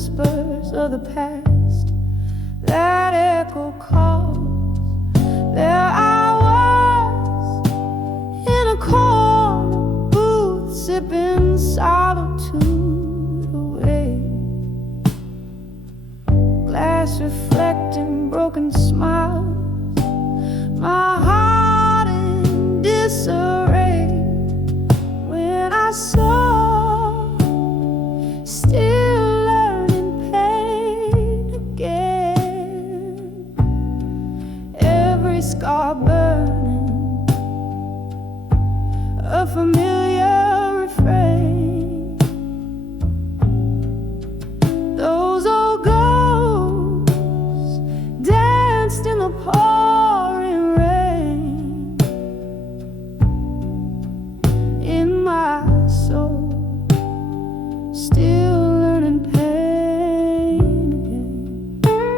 whispers of the past that echo calls. There I was in a corner booth, sipping solitude away, glass reflecting broken smiles, my heart in disarray. When I saw, still learning pain again, every scar burning, a familiar refrain. Those old ghosts danced in the pouring rain, in my soul, still learning pain again.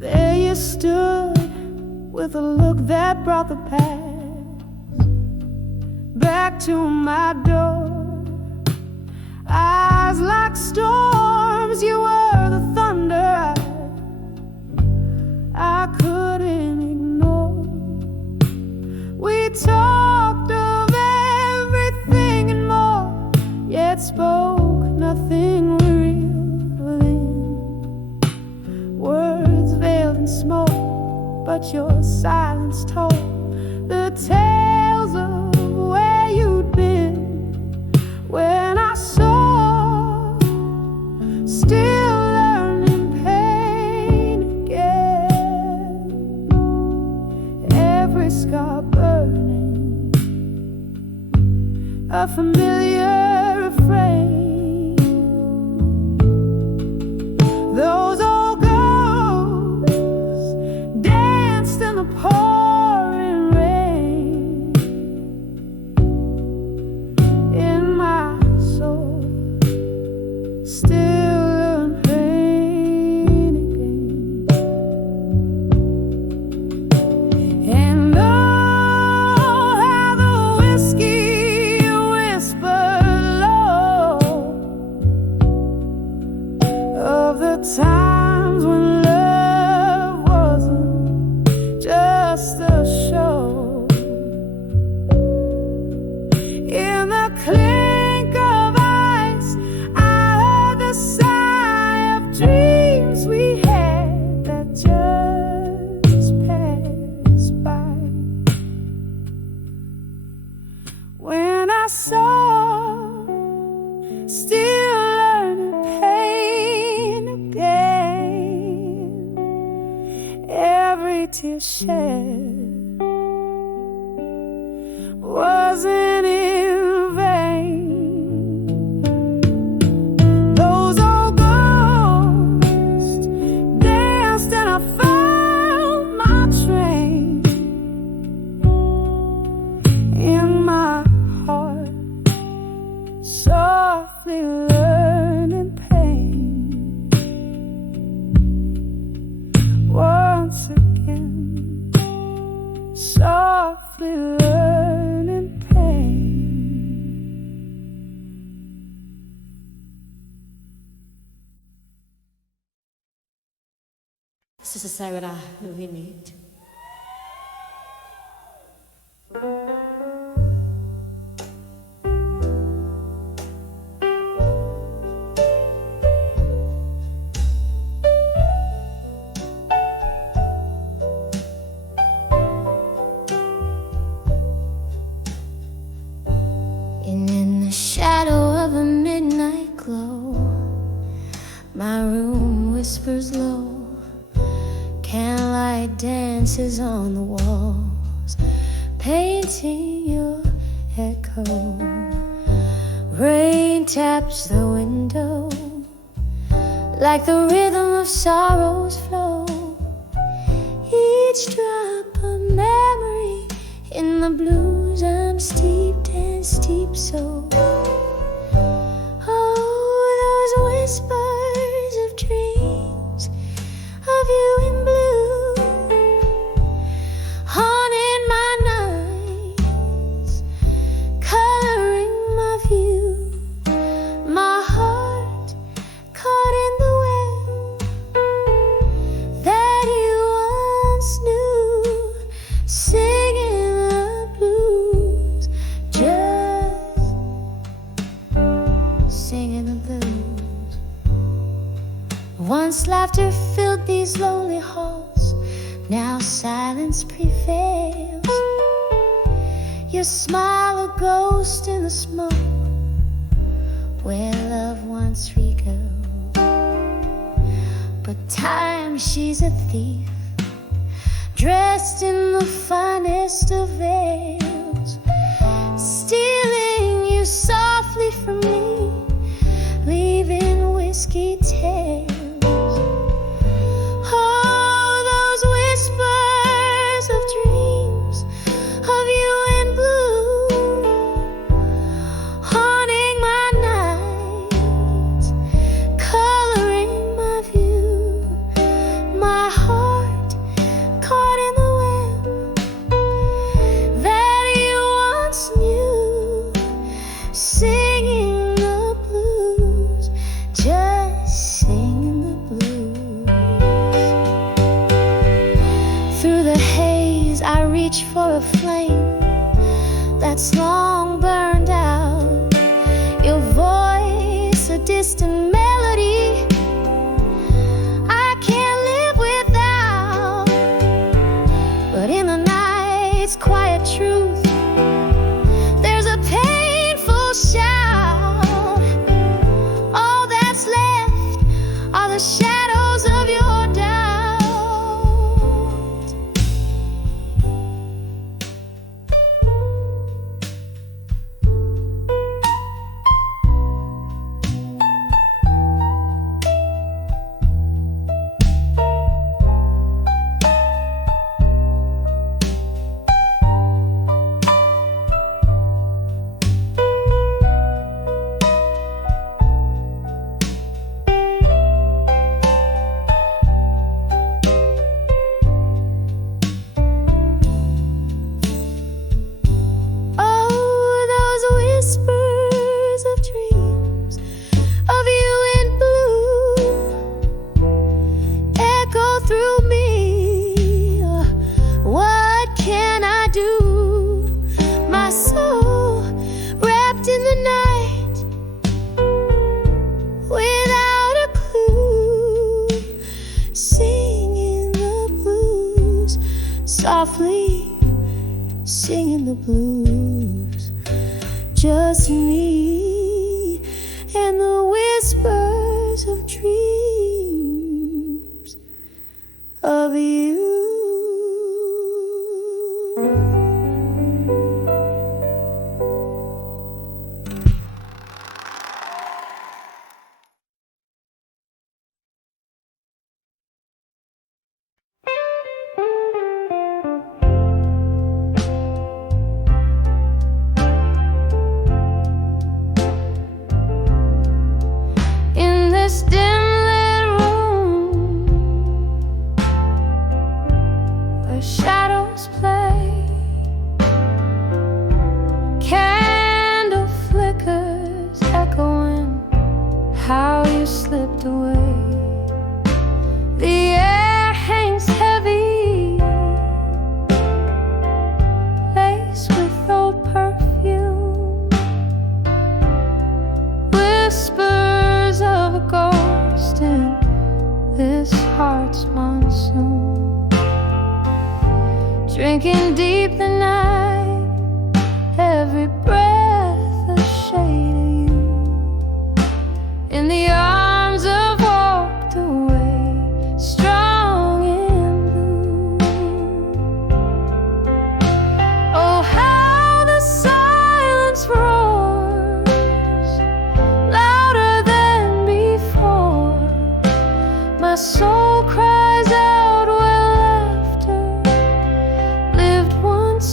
There you stood with a look that brought the past back to my door. Eyes like storms, you were the thunder I couldn't ignore. We talked of everything and more, yet spoke nothing real within. Words veiled in smoke, but your silence told the tales of where you'd been. When I saw, still learning pain again, every scar burning, a familiar refrain. Those old ghosts danced in the pouring rain, in my soul, still in pain again. And oh, how the whiskey whispered low of the times when love wasn't just a show. In the clink of ice, I heard the sigh of dreams we had that just passed by. When I saw, still learning pain again, every tear shed wasn't in vain. Those old ghosts danced and I found my train, in my heart, softly learning pain. Once again, softly learning pain. Selesai dah ini. And in the shadow of a midnight glow, my room whispers low, candlelight dances on the walls, painting your echo. Rain taps the window like the rhythm of sorrow's flow, each drop a memory in the blues I'm steeped and steep so. Oh, those whispers of dreams of you in blue, haunting my night Now silence prevails. Your smile a ghost in the smoke where love once regoes. But time, she's a thief, dressed in the finest of veils, stealing you softly from me, leaving whiskey tales. For a flame that's long burned out, your voice a distant melody I can't live without. But in the night's quiet truth, there's a painful shout. All that's left are the shadows of your doubt. Softly singing the blues, just me and the whispers of dreams of you. Shadows play, candle flickers echoing how you slipped away. The air hangs heavy, laced with old perfume, whispers of a ghost in this heart's monsoon. Drinking deep the night, every breath a shade of you. In the arms of walked away, strong and blue. Oh, how the silence roars, louder than before. My soul cries out where laughter lived once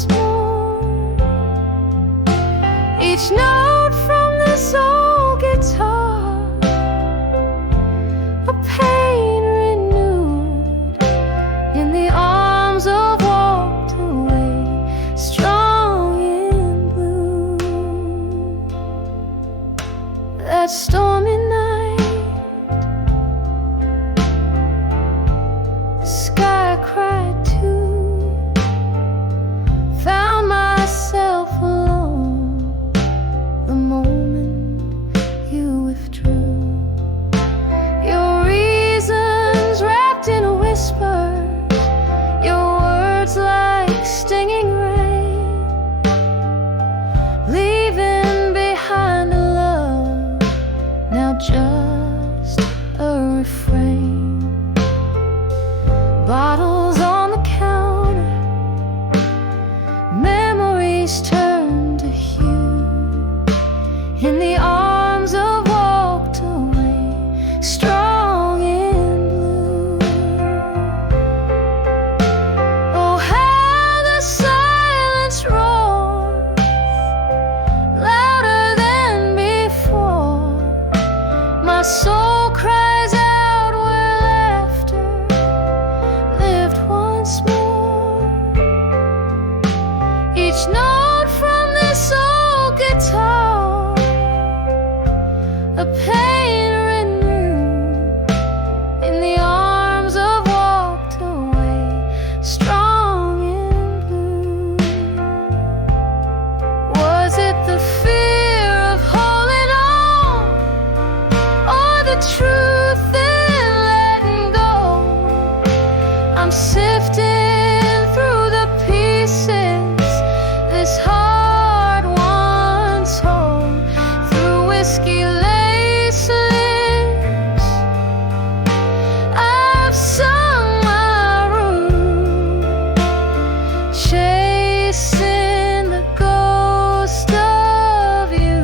bottles on the counter, memories turn to hue. In the arms of walked away, strong in blue. Oh, how the silence roars, louder than before. My soul cries out where laughter lived once more. Each note from this old guitar, a pain renewed. In the arms of walked away, strong in blue. Was it the fear of holding on, or the truth in letting go? I'm sifting through the pieces this heart once held, through whiskey lace lips. I've sung my room, chasing the ghost of you,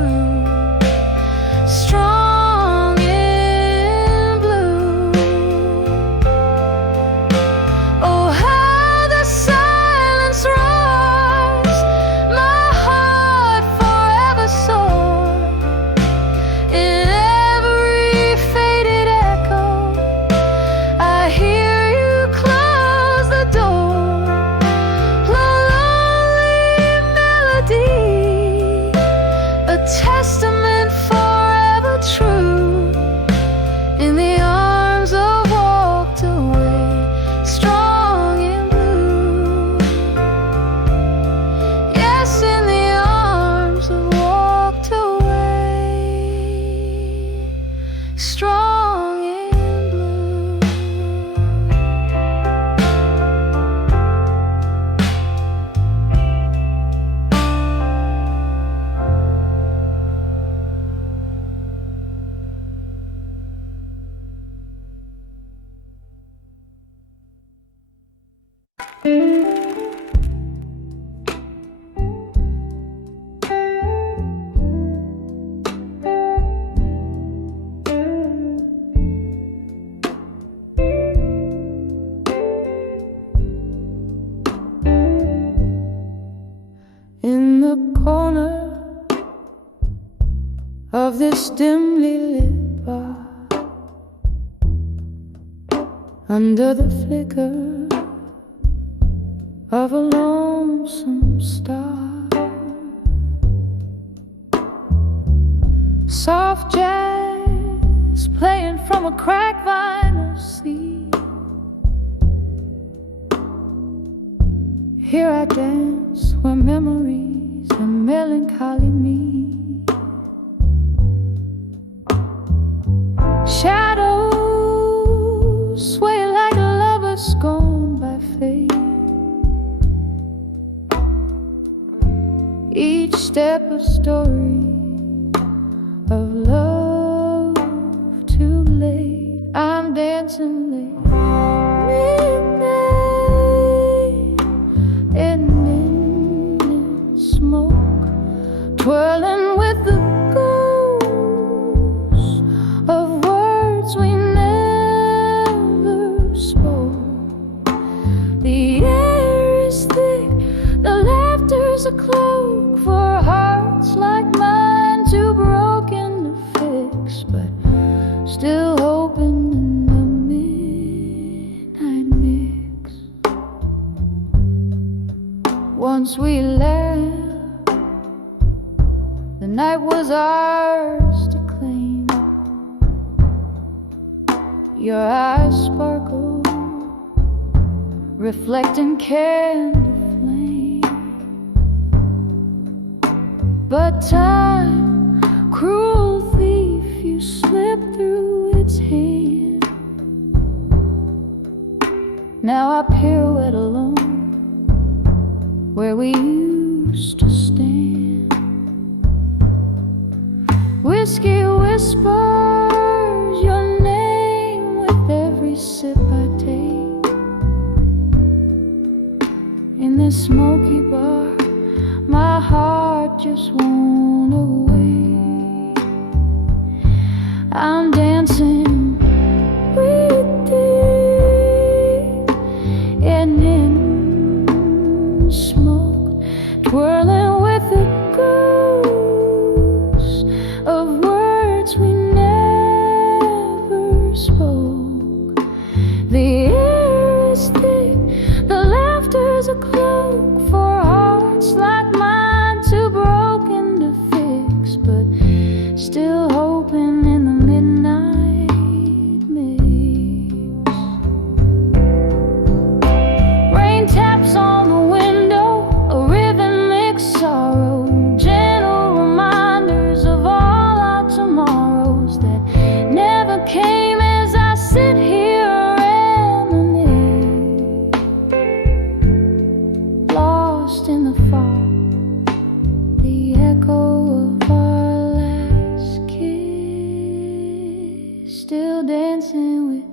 strong in blue. Oh, how the silence roars, my heart forever sore. In every faded echo, I hear you close the door. Lonely melody, a testament forever true. In the arms of walked away, strong in blue. Yes, in the arms of walked away, strong in blue. In the corner of this dimly lit bar, under the flicker of a lonesome star, soft jazz playing from a cracked vinyl seat. Here I dance where memories and melancholy meet. Shadows sway like lovers scorned by fate. Each step a story of love too late. I'm dancing late. Midnight, ending in smoke, twirling with the ghosts of words we never spoke. The air is thick, the laughter's a cloak for hearts like mine, too broken to fix, but still hoping in the midnight mix. Once we left, the night was ours to claim. Your eyes sparkle, reflecting candle flame. But time, cruel thief, you slip through its hand. Now I pirouette alone where we used to stand. Whiskey whispers your name with every sip I take. this smoky bar, my heart just won't away. I'm dancing with it, and in smoke, twirling with the ghosts of words we never spoke. The air is thick, the laughter's a cloak for hearts like mine, too broken to fix, but still hoping in the midnight mix. Rain taps on the window, a rhythmic sorrow, gentle reminders of all our tomorrows that never came as I sit here reminisce, lost in the fog, the echo of our last kiss, still dancing with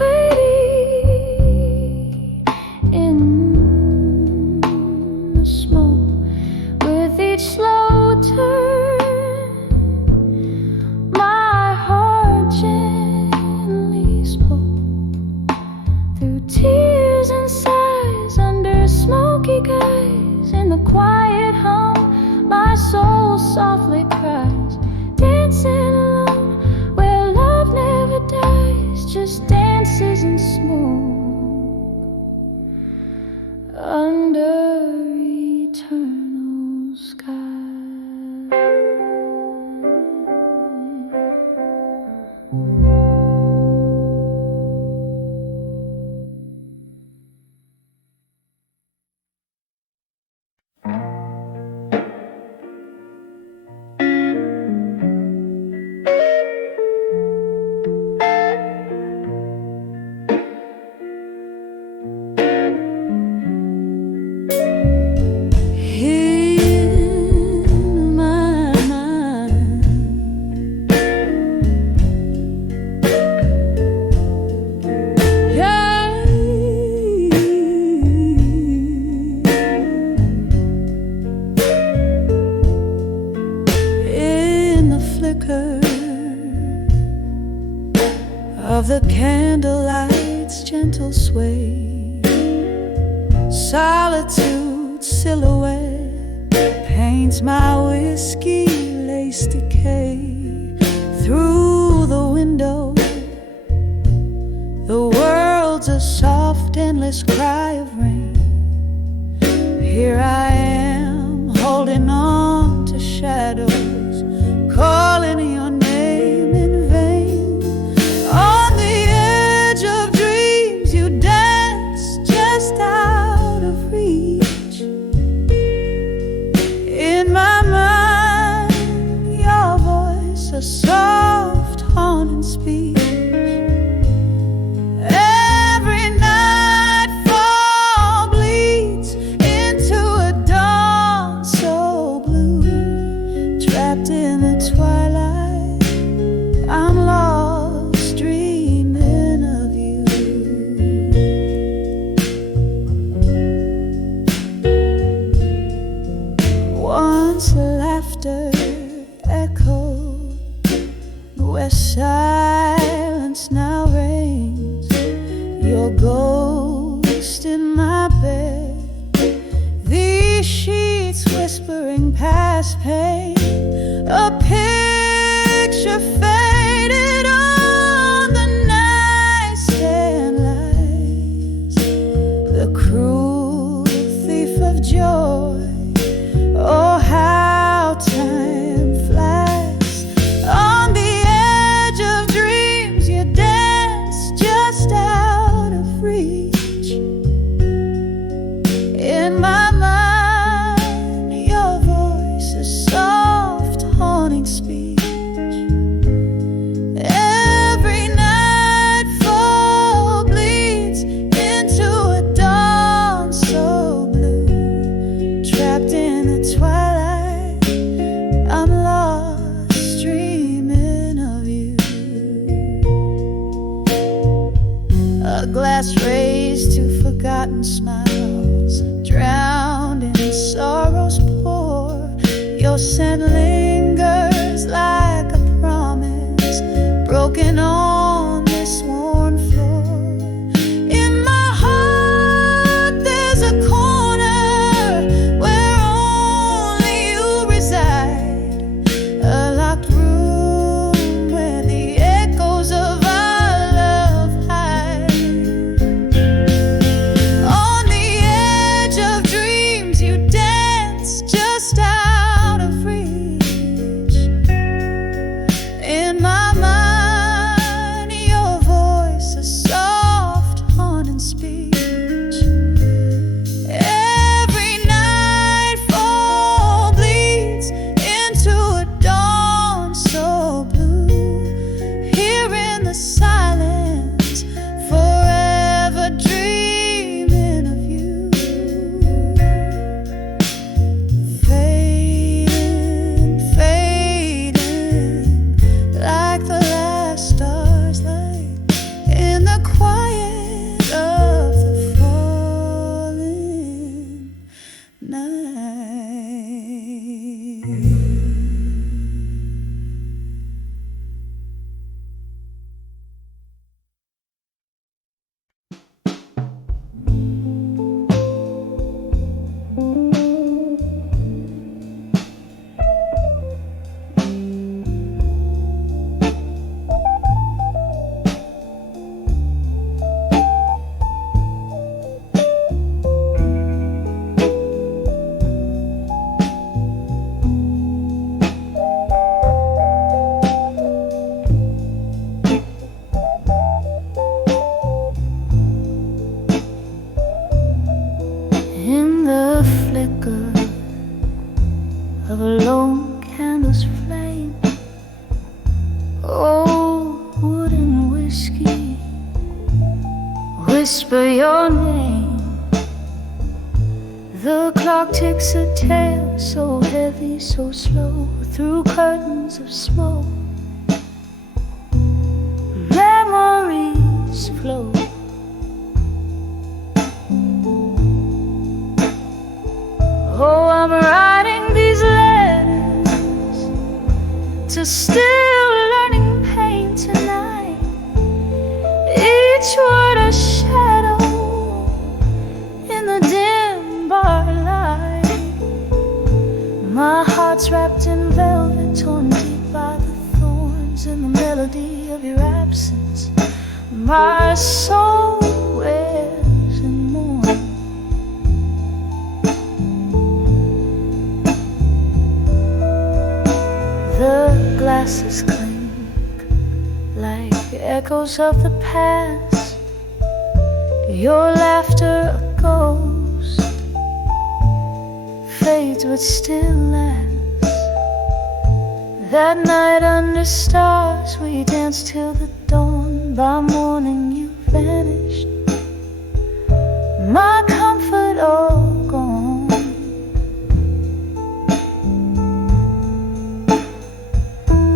waiting in the smoke. With each slow turn, my heart gently spoke through tears and sighs under smoky skies. In the quiet hum, my soul softly cries, dancing alone where love never dies, just dances in smoke under eternal sky. In my mind, yeah. In the flicker of the candlelight's gentle sway, solitude's silhouette paints my whiskey-laced decay. Through the window, the world's a soft, endless cry of rain. Here I am, holding on to shadows, calling your name in vain. On the edge of dreams, you dance just out of reach. In my mind, your voice, a soft, haunting speech. Every nightfall bleeds into a dawn so blue. Trapped in the twilight, I'm lost dreaming of you. Once laughter echoed where silence now reigns. Your ghost in my bed, these sheets whispering past pain. A picture faded on the nightstand lies, the cruel thief of joy. Oh, how time flies. On the edge of dreams, you dance just out of reach. In my mind, your voice is soft, haunting speech. Every nightfall bleeds into a dawn so blue. Trapped in the twilight, I'm lost dreaming of you. A glass raised to forgotten smiles, drowned scent lingers like a promise broken on this worn floor. In my heart there's a corner where only you reside, a locked room where the echoes of our love hide. On the edge of dreams you dance just out of reach. In my mind your voice a soft haunting speech. Every nightfall bleeds into a dawn so blue. Here in the silence, forever dreaming of you. Fading, fading, like the last star's light in the quiet of the falling night. In the flicker of a lone candle's flame, old wooden whiskey, whisper your name. The clock ticks a tale so heavy, so slow, through curtains of smoke. Memories flow. Oh, I'm writing these letters to still learning pain tonight. Each word a shadow in the dim bar light. My heart's wrapped in velvet, torn deep by the thorns in the melody of your absence. My soul wears and mourns. The glasses clink like echoes of the past. Your laughter a ghost fades but still lasts. That night under stars we danced till the dawn. By morning you vanished, my comfort all gone.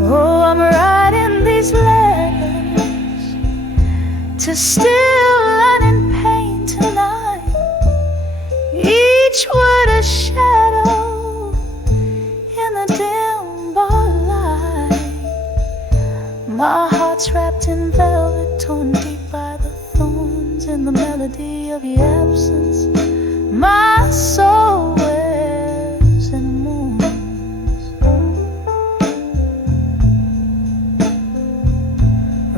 Oh, I'm writing these letters to still learning pain tonight. Each word a shadow in the dim bar light. My heart's wrapped in velvet, torn deep by the thorns in the melody of your absence. My soul wears and mourns.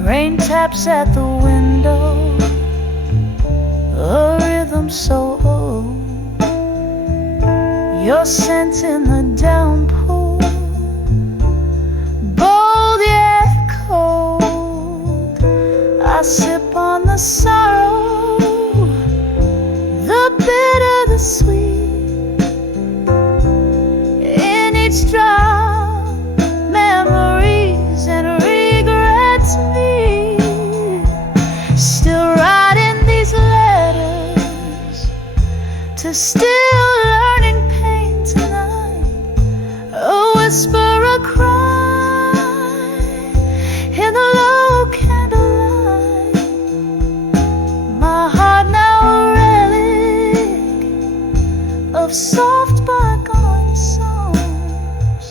Rain taps at the window, a rhythm so old. Your scent in the downpour, bold yet cold. I sip on the sorrow, the bitter, the sweet. In each drop, memories and regrets meet. Still writing these letters to still learning pain tonight. A whisper, a cry in the low candlelight. My heart now a relic of soft bygone songs.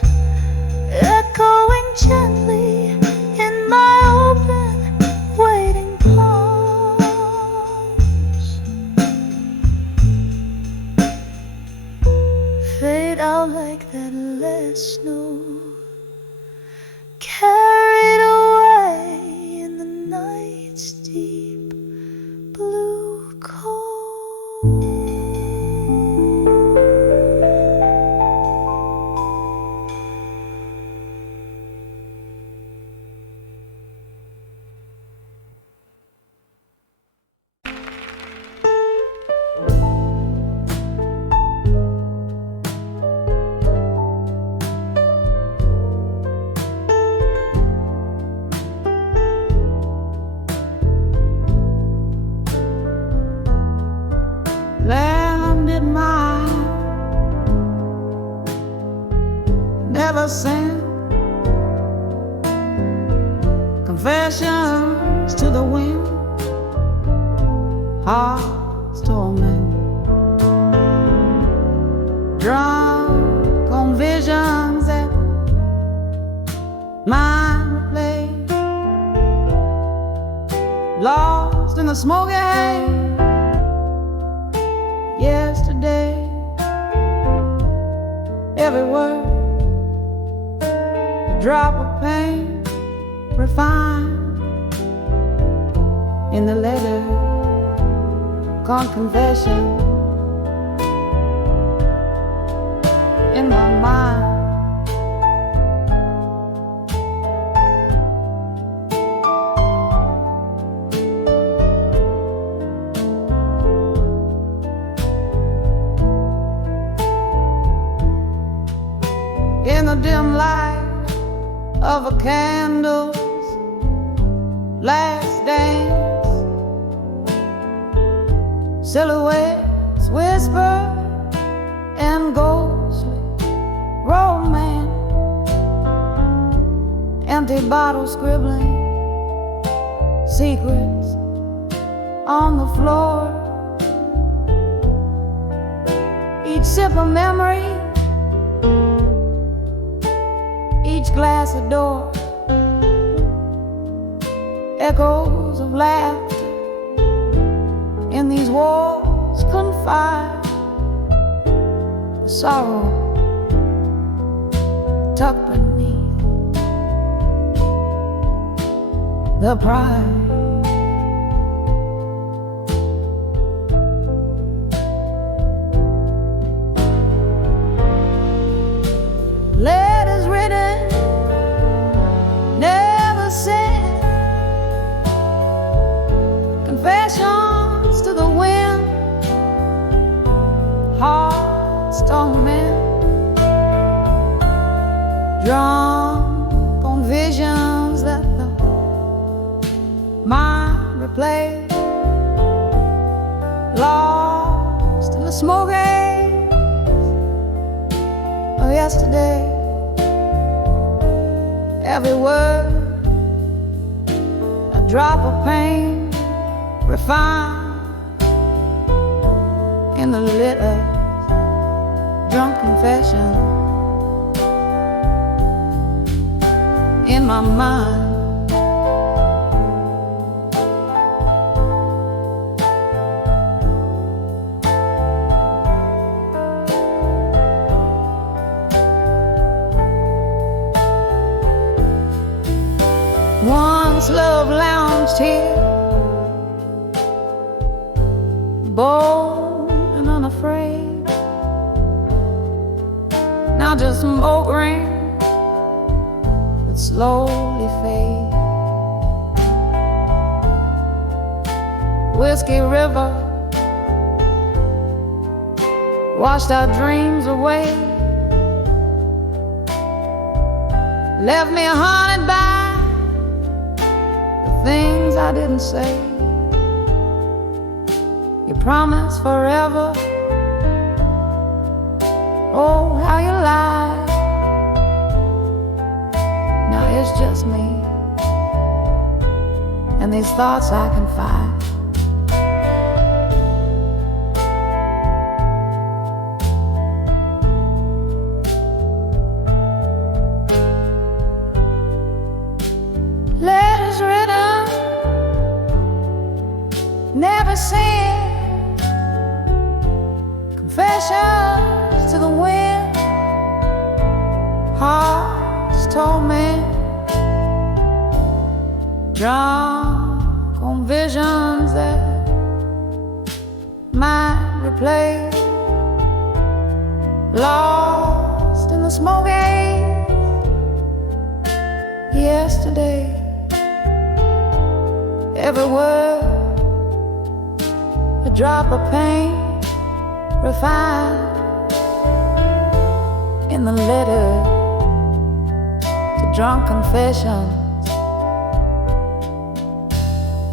down like that last snow, carried away in the night's deep blue cold. Landed mine, never sent confessions to the wind, heart's torment, drunk on visions that mind played, lost in the smoky haze. Yesterday, every word, a drop of pain, refined in the letter, gone confession in my mind. In the dim light of a candle's last dance, silhouettes whisper and ghostly romance, empty bottles scribbling secrets on the floor, each sip of memory, each glass a door, echoes of laughter in these walls confide, the sorrow tucked beneath the pride. Letters written, never sent, confessions to the wind, heart's torment, drunk on visions that the mind replays, lost in the smoke haze of yesterday. Every word, a drop of pain, refined in the litter, drunk confession in my mind. Once love lounged here, bold and unafraid. Now just smoke rings that slowly fade. Whiskey River washed our dreams away, left me haunted by things I didn't say. You promised forever, oh how you lied. Now it's just me and these thoughts I confide. Letters written, never sent, confessions to the wind, told me, drunk on visions that might replay, lost in the smoky yesterday. Every word a drop of pain, refined in the letter to drunk confessions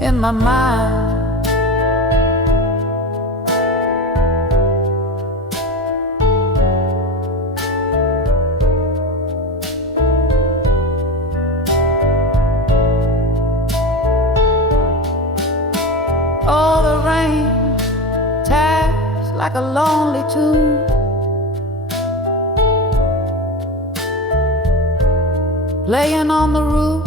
in my mind. Oh, the rain taps like a lonely tune, playing on the roof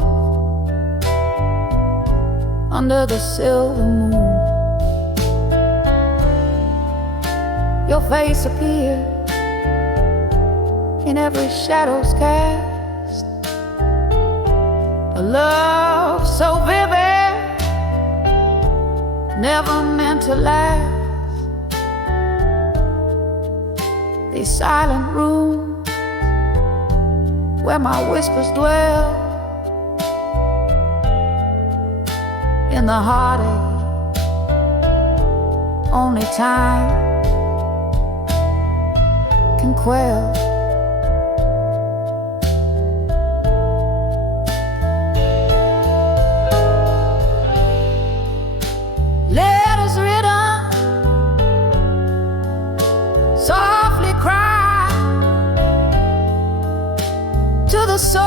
under the silver moon. Your face appeared in every shadow's cast, a love so vivid, never meant to last. These silent rooms where my whispers dwell, in the heartache only time can quell. Letters written, softly cry to the soul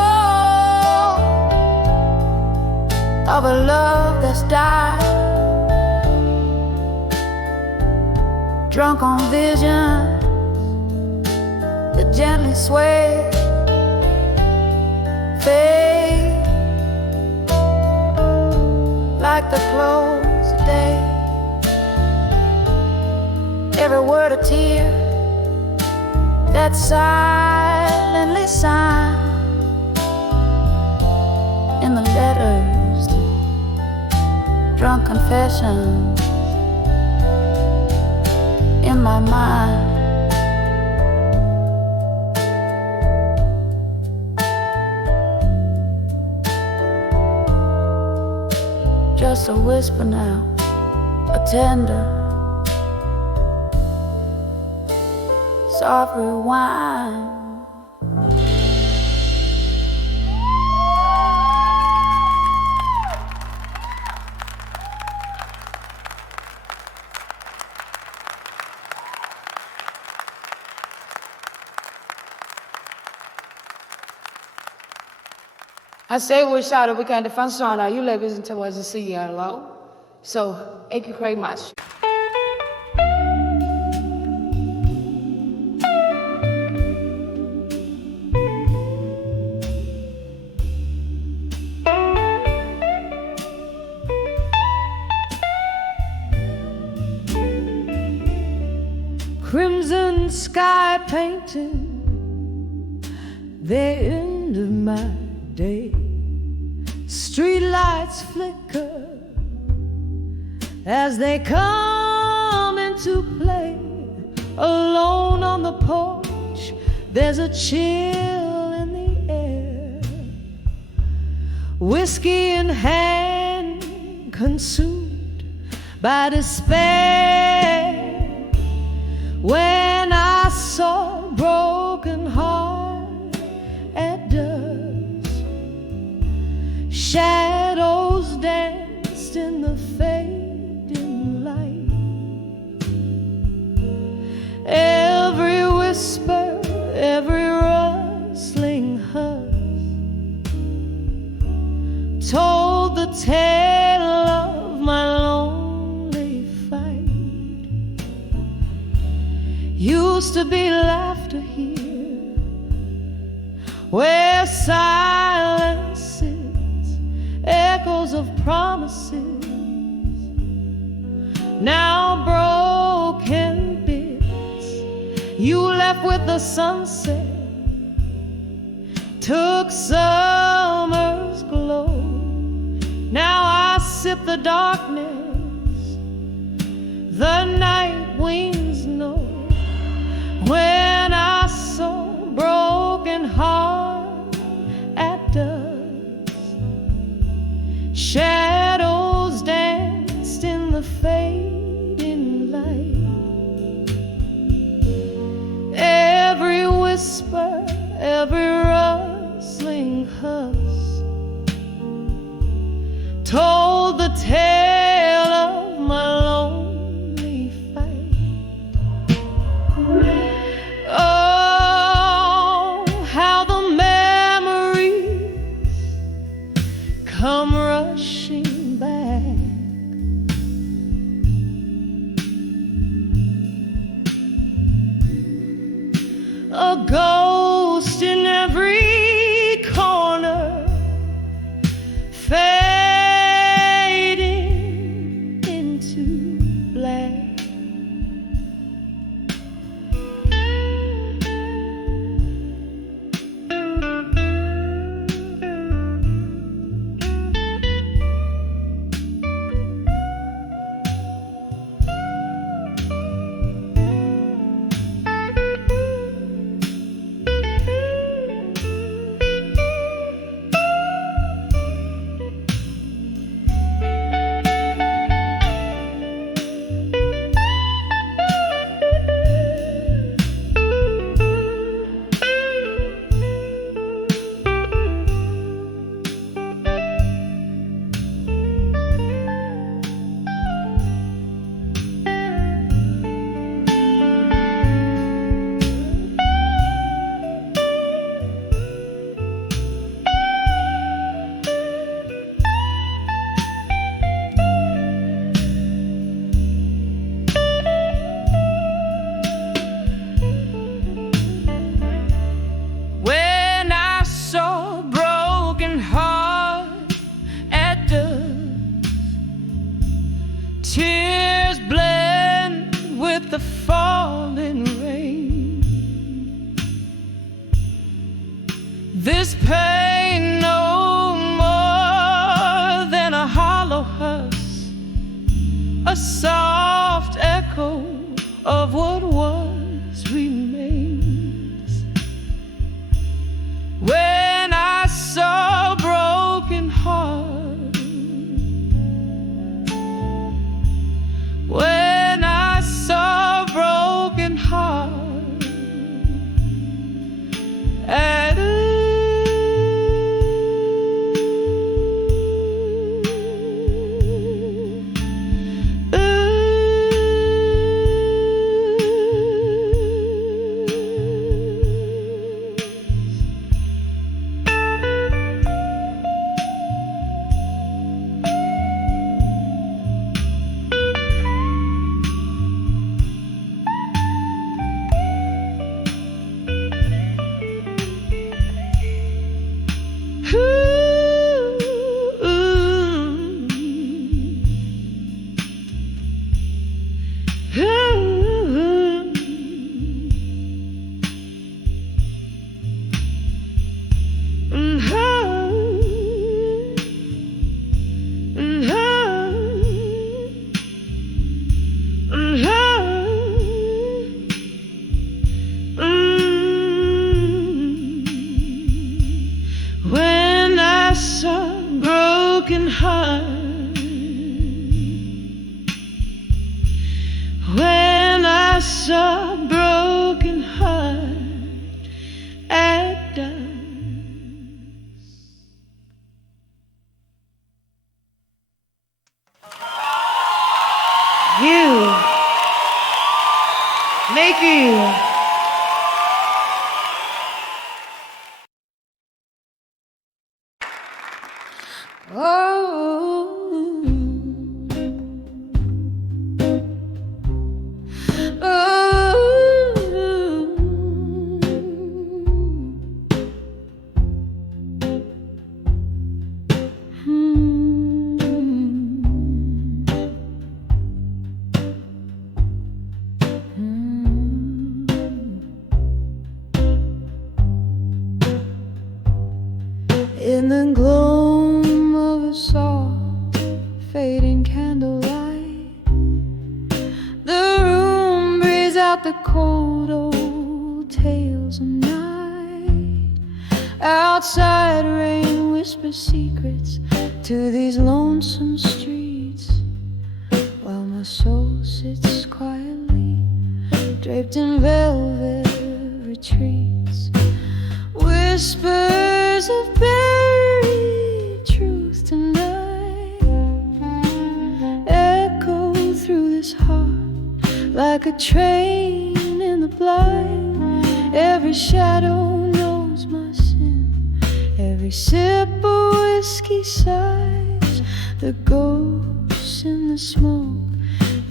of a love that's died, drunk on visions that gently sway, fade like the close of day. Every word a tear that silently signed in the letters, drunk confessions in my mind. Just a whisper now, a tender, soft rewind. I say we shout we kan det fanns såna you ladies inte was a see hello. So, thank you very much. Crimson sky painting the end of my day. Street lights flicker as they come into play. Alone on the porch, there's a chill in the air. Whiskey in hand, consumed by despair. When I saw a broken heart at dusk, shadows danced in the fading light. Every whisper, every rustling hush told the tale of my lonely fight. Used to be laughter here, where silence sits, echoes of promises, now broken bits. You left with the sunset, took summer's glow. Now I sip the darkness the night winds know. When I saw broken heart at dusk, shadows danced in the fading light. Every whisper, every rustling hush told the tale of my lonely fight. Oh, how the memories come rushing back. A ghost in every corner, fading into black. Tears blend with the falling rain. This pain no more than a hollow hush, a soft echo of what was remains. When I saw broken heart, when I saw broken heart at when I saw broken heart, when I saw broken heart at dusk. You make you. the gloam of a soft fading candlelight, the room breathes out the cold old tales of night. Outside rain whispers secrets to these lonesome streets, while my soul sits quietly draped in velvet retreats. Whispers of buried truth tonight echo through this heart like a train in the blind. Every shadow knows my sin, every sip of whiskey sighs. The ghosts in the smoke,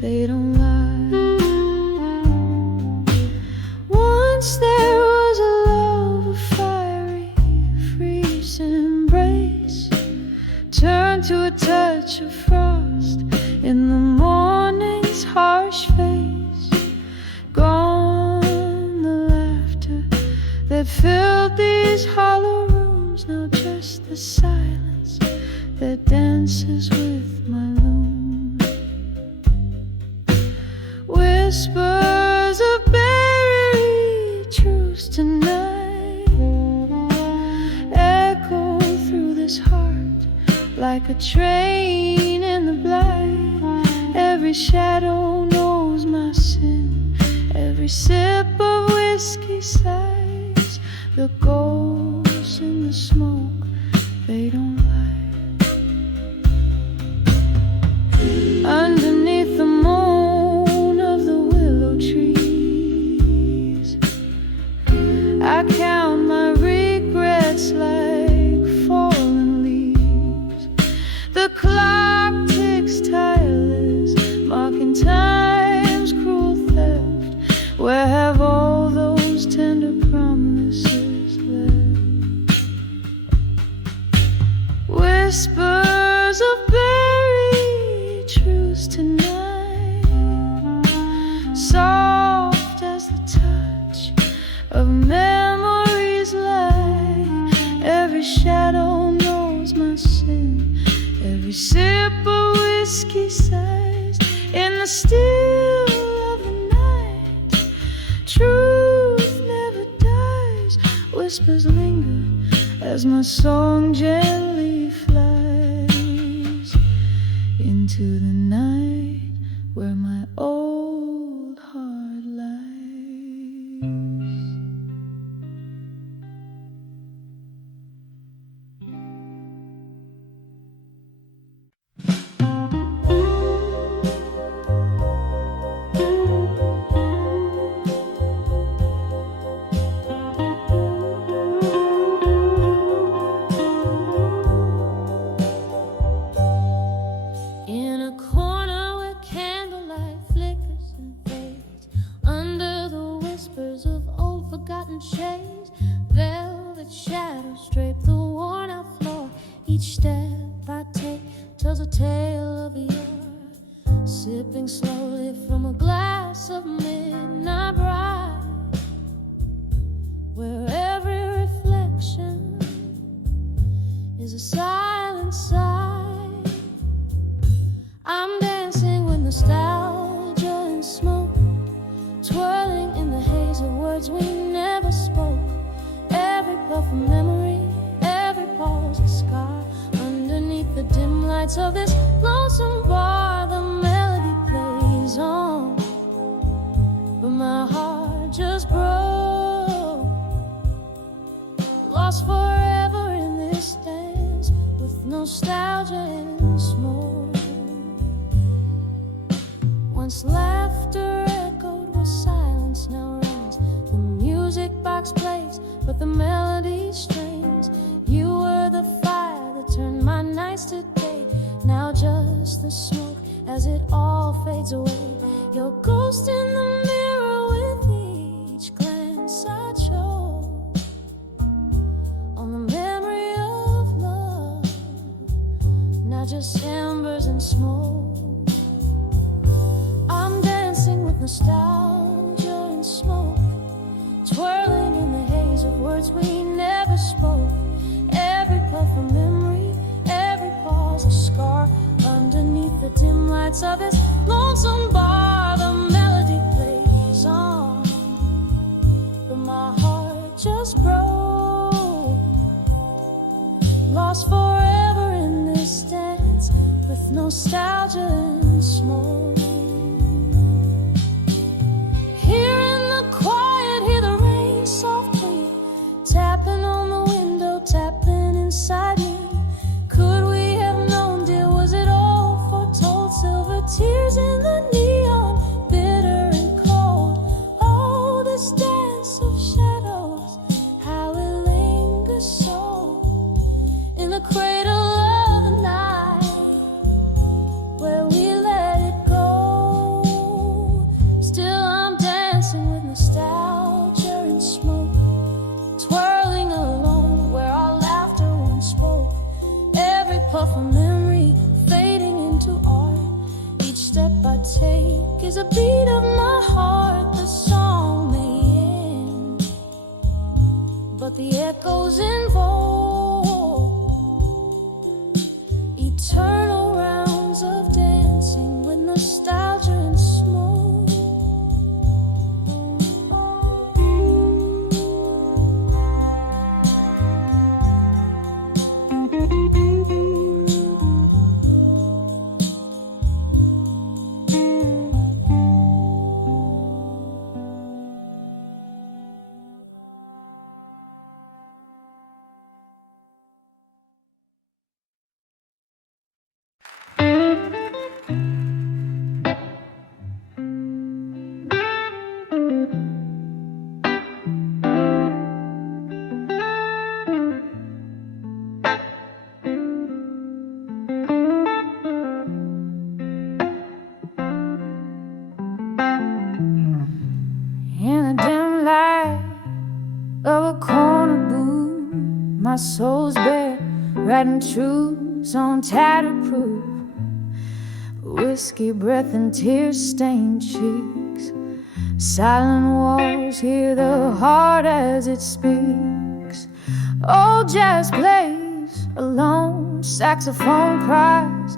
they don't lie. Once there was a love, a fiery, freezing embrace, turned to a touch of frost in the morning's harsh face. Gone the laughter that filled these hollow rooms, now just the silence that dances with my loom. Whispers of buried truths tonight echo through this heart like a train in the blind. Every shadow knows my sin, every sip of whiskey sighs. The ghosts in the smoke, they don't lie. Underneath the moan of the willow trees, I count my regrets like fallen leaves. The clock ticks tireless, marking time's cruel theft. Where have all those tender promises left? Whispers of buried truths tonight, soft as the touch of memories lie. Every shadow knows my sin, every sip of whiskey sighs. In the still of the night, truth never dies. Whispers linger as my song gently flies into the night where my old heart lies. In a corner where candlelight flickers and fades, under the whispers of old forgotten shades, velvet shadows drape the worn out floor. Each step I take tells a tale of a year, sipping slowly from a glass of midnight bride, where every reflection is a silent sigh. I'm dancing with nostalgia and smoke, twirling in the haze of words we never spoke. Every puff of memory, every pause a scar. Underneath the dim lights of this lonesome bar, the melody plays on, but my heart just broke, lost forever in this dance with nostalgia and smoke. Once laughter echoed where silence now reigns. The music box plays, but the melody strains. You were the fire that turned my nights to day. Now just the smoke as it all fades away. Your ghost in the mirror with each glance I chose on the memory of love. Now just embers and smoke. I'm dancing with nostalgia and smoke, twirling in the haze of words we never spoke. Every puff of the dim lights of this lonesome bar, the melody plays on, but my heart just broke, lost forever in this dance with nostalgia and smoke. Here in the quiet, hear the rain softly tapping on the window, tapping inside me. Could we have known, dear, was it all foretold? Silver tears in the neon, bitter and cold. Oh, this dance of shadows, how it lingers so in the cradle of the night, where we let it go. Still I'm dancing with nostalgia and smoke, twirling alone where our laughter once spoke. Every puff of memory fading into art. Each step I take is a beat of my heart. The song may end, but the echoes invoke eternal rounds of dancing with nostalgia and smoke. In the dim light of a corner booth, my soul's bare, writing truths on tattered proof. Whiskey breath and tear-stained cheeks, silent walls hear the heart as it speaks. Old jazz plays alone, saxophone cries,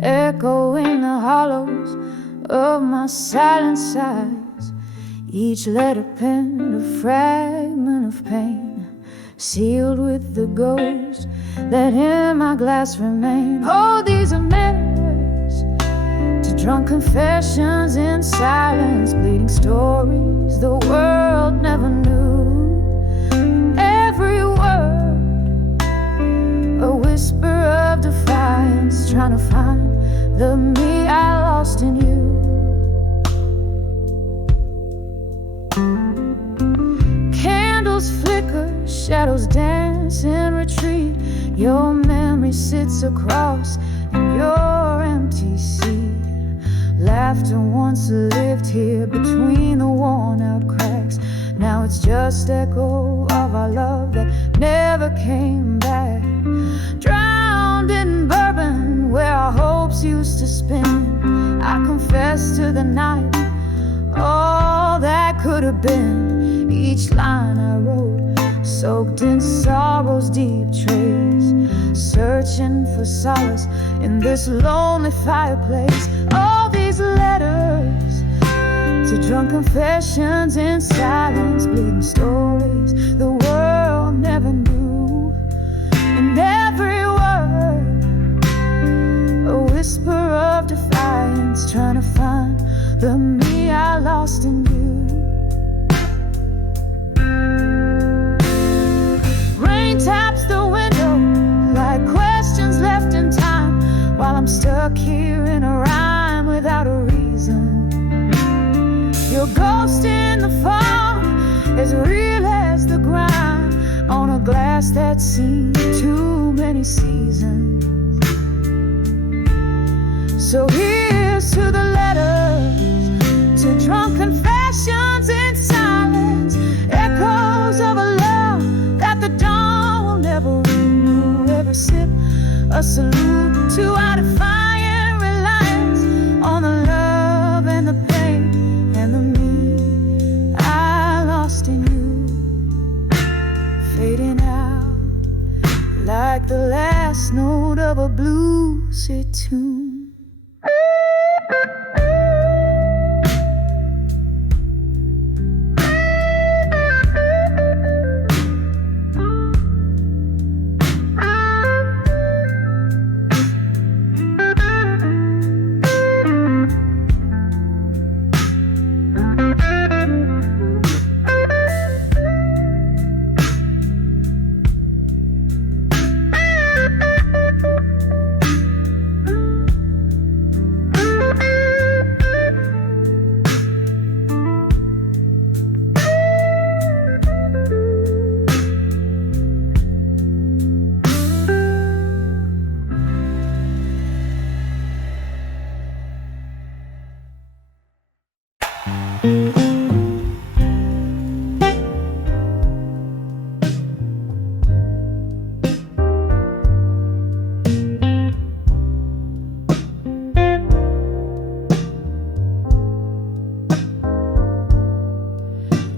echoing the hollows of my silent sighs. Each letter penned a fragment of pain, sealed with the ghost that in my glass remain. Oh, these are memories to drunk confessions in silence, bleeding stories the world never knew. Every word a whisper of defiance, trying to find the me I lost in you. Candles flicker, shadows dance in retreat. Your memory sits across in your empty seat. Laughter once lived here between the worn out cracks. Now it's just echo of our love that never came back. Drowned in bourbon where our hopes used to spin, I confess to the night all that could have been. Each line I wrote, soaked in sorrow's deep trace, searching for solace in this lonely fireplace. All these letters to drunk confessions in silence, bleeding stories the world never knew. And every word a whisper of defiance, trying to find the me I lost in you. Rain taps the window like questions left in time, while I'm stuck here in a rhyme without a reason. Your ghost in the fog, as real as the grind on a glass that's seen too many seasons. So here's to the letters, to drunk confessions in silence, echoes of a love that the dawn will never renew. Every sip a salute to our defiant reliance on the love and the pain and the me I lost in you, fading out like the last note of a bluesy tune.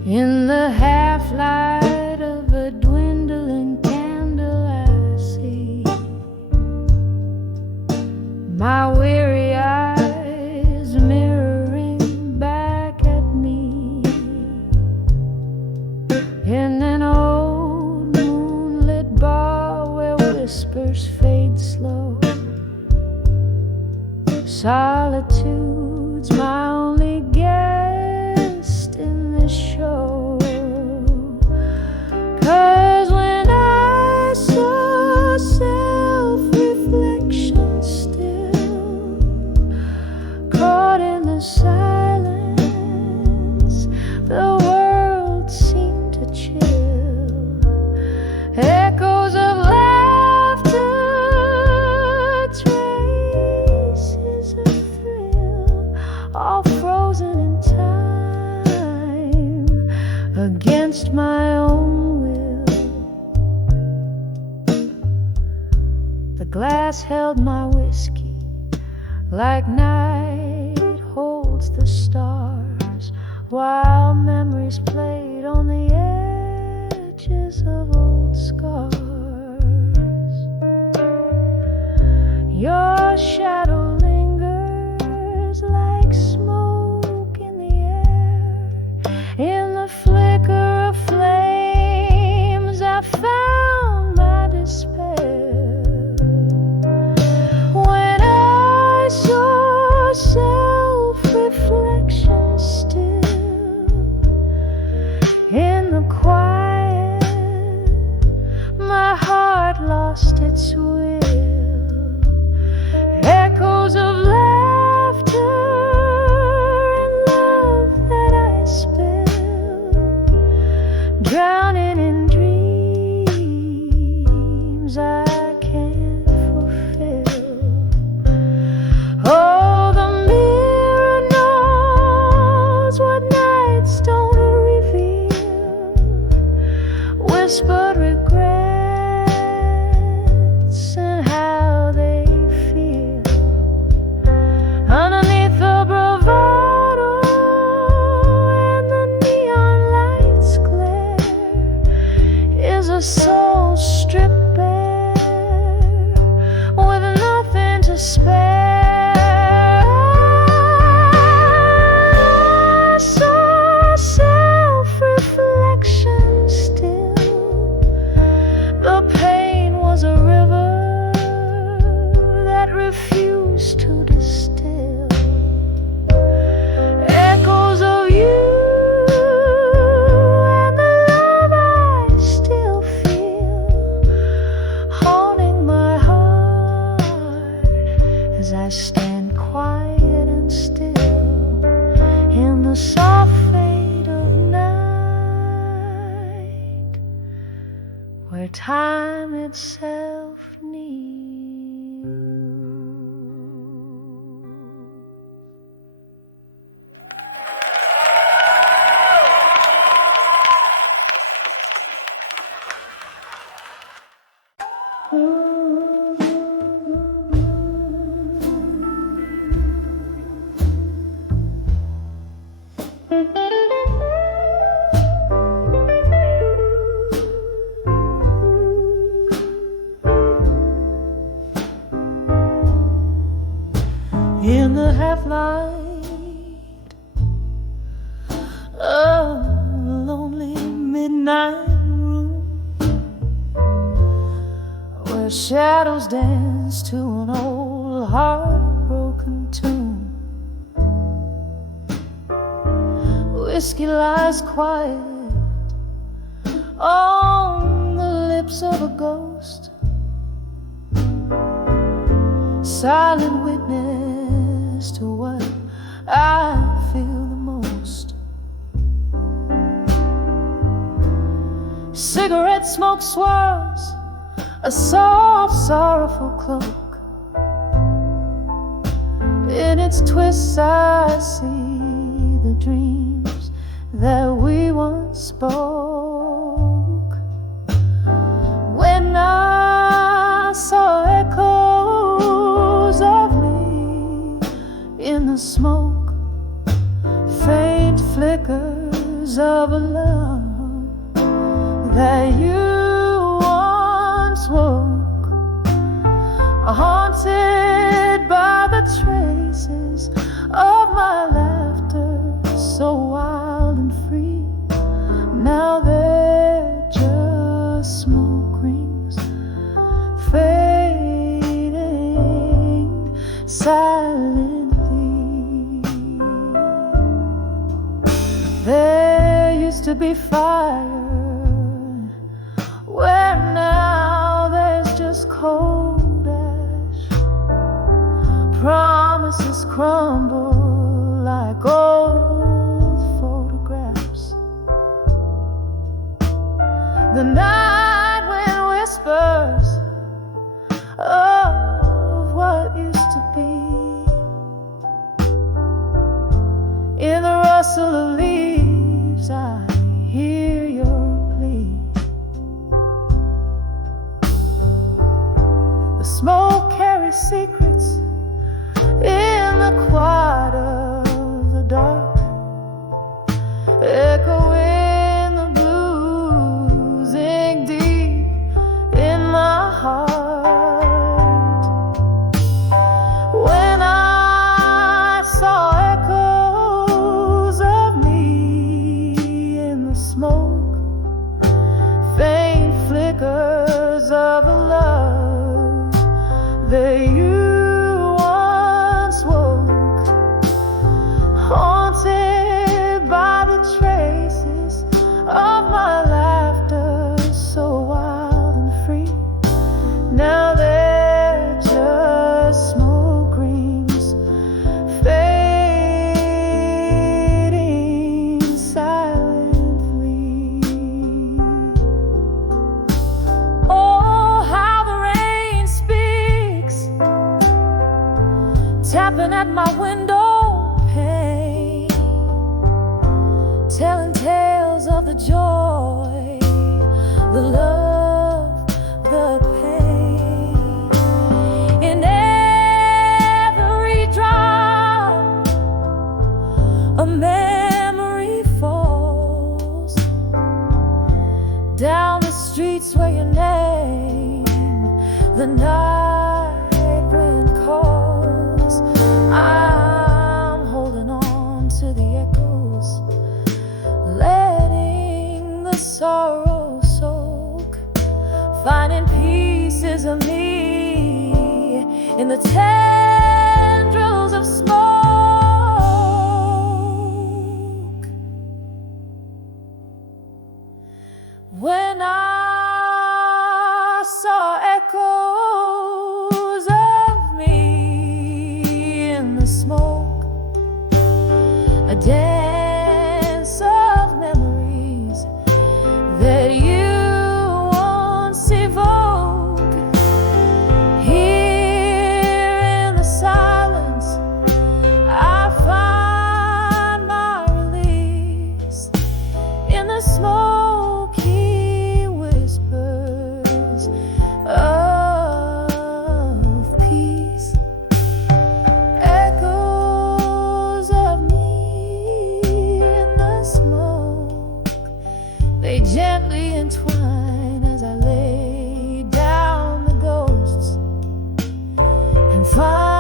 In the half-light of a dwindling candle I see my weary eyes mirroring back at me in an old moonlit bar where whispers fade slow. Solitude's my only guest in this show. 'Cause when I saw self-reflection still caught in the silence, the world seemed to chill. Echoes of laughter, traces of thrill, all frozen in time against my own will. The glass held my whiskey like night holds the stars, while memories played on the edges of old scars. Your shadow lingers like smoke in the air. In the flicker of flames I found my despair. When I saw self-reflection still in the quiet, my heart lost its will. Echoes of laughter and love that I spilled, drowning in dreams I can't fulfill. Oh, the mirror knows what nights don't reveal, whispered regrets and how they feel. Underneath the bravado and the neon lights glare is a soul stripped bare with nothing to spare. I saw self-reflection still. The pain was a river that refused to distill. Echoes of you and the love I still feel, haunting my heart as I stand quiet and still in the soft fade of night, where time itself kneels. In the half-light of a lonely midnight room, where shadows dance to an old heartbroken tune, whiskey lies quiet on the lips of a ghost, silent witness to what I feel the most. Cigarette smoke swirls a soft, sorrowful cloak. In its twists I see the dreams that we once spoke. When I saw echoes of me in the smoke, faint flickers of a love that you once woke, haunted by the traces of my laughter, so wild and free. Now they're just smoke rings fading silently. There used to be fire where now there's just cold ash. Promises crumble like old photographs. The night wind whispers of what used to be. In the rustle of leaves, I hear your plea. The smoke carries secrets in the quiet of the dark, echoing the bluesing deep in my heart. When I saw echoes of me in the smoke, faint flickers of a love that you once woke, haunted by the traces of my laughter, so wild and free. Now they're just smoke rings fading silently. Oh, how the rain speaks, tapping at my window pane, telling tales of the joy, the love, the pain. In every drop, a memory falls down the streets where your name, the night wind calls. I'm holding on to the echoes, letting the sorrow soak, finding pieces of me in the tendrils of smoke. When I saw echoes of me in the smoke, a dance of memories that you once evoked. Here in the silence, I find my release in the smoky whispers of peace. Echoes of me in the smoke, they gently entwine as I lay down the ghosts and finally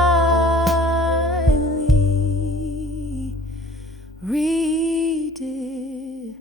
redefine.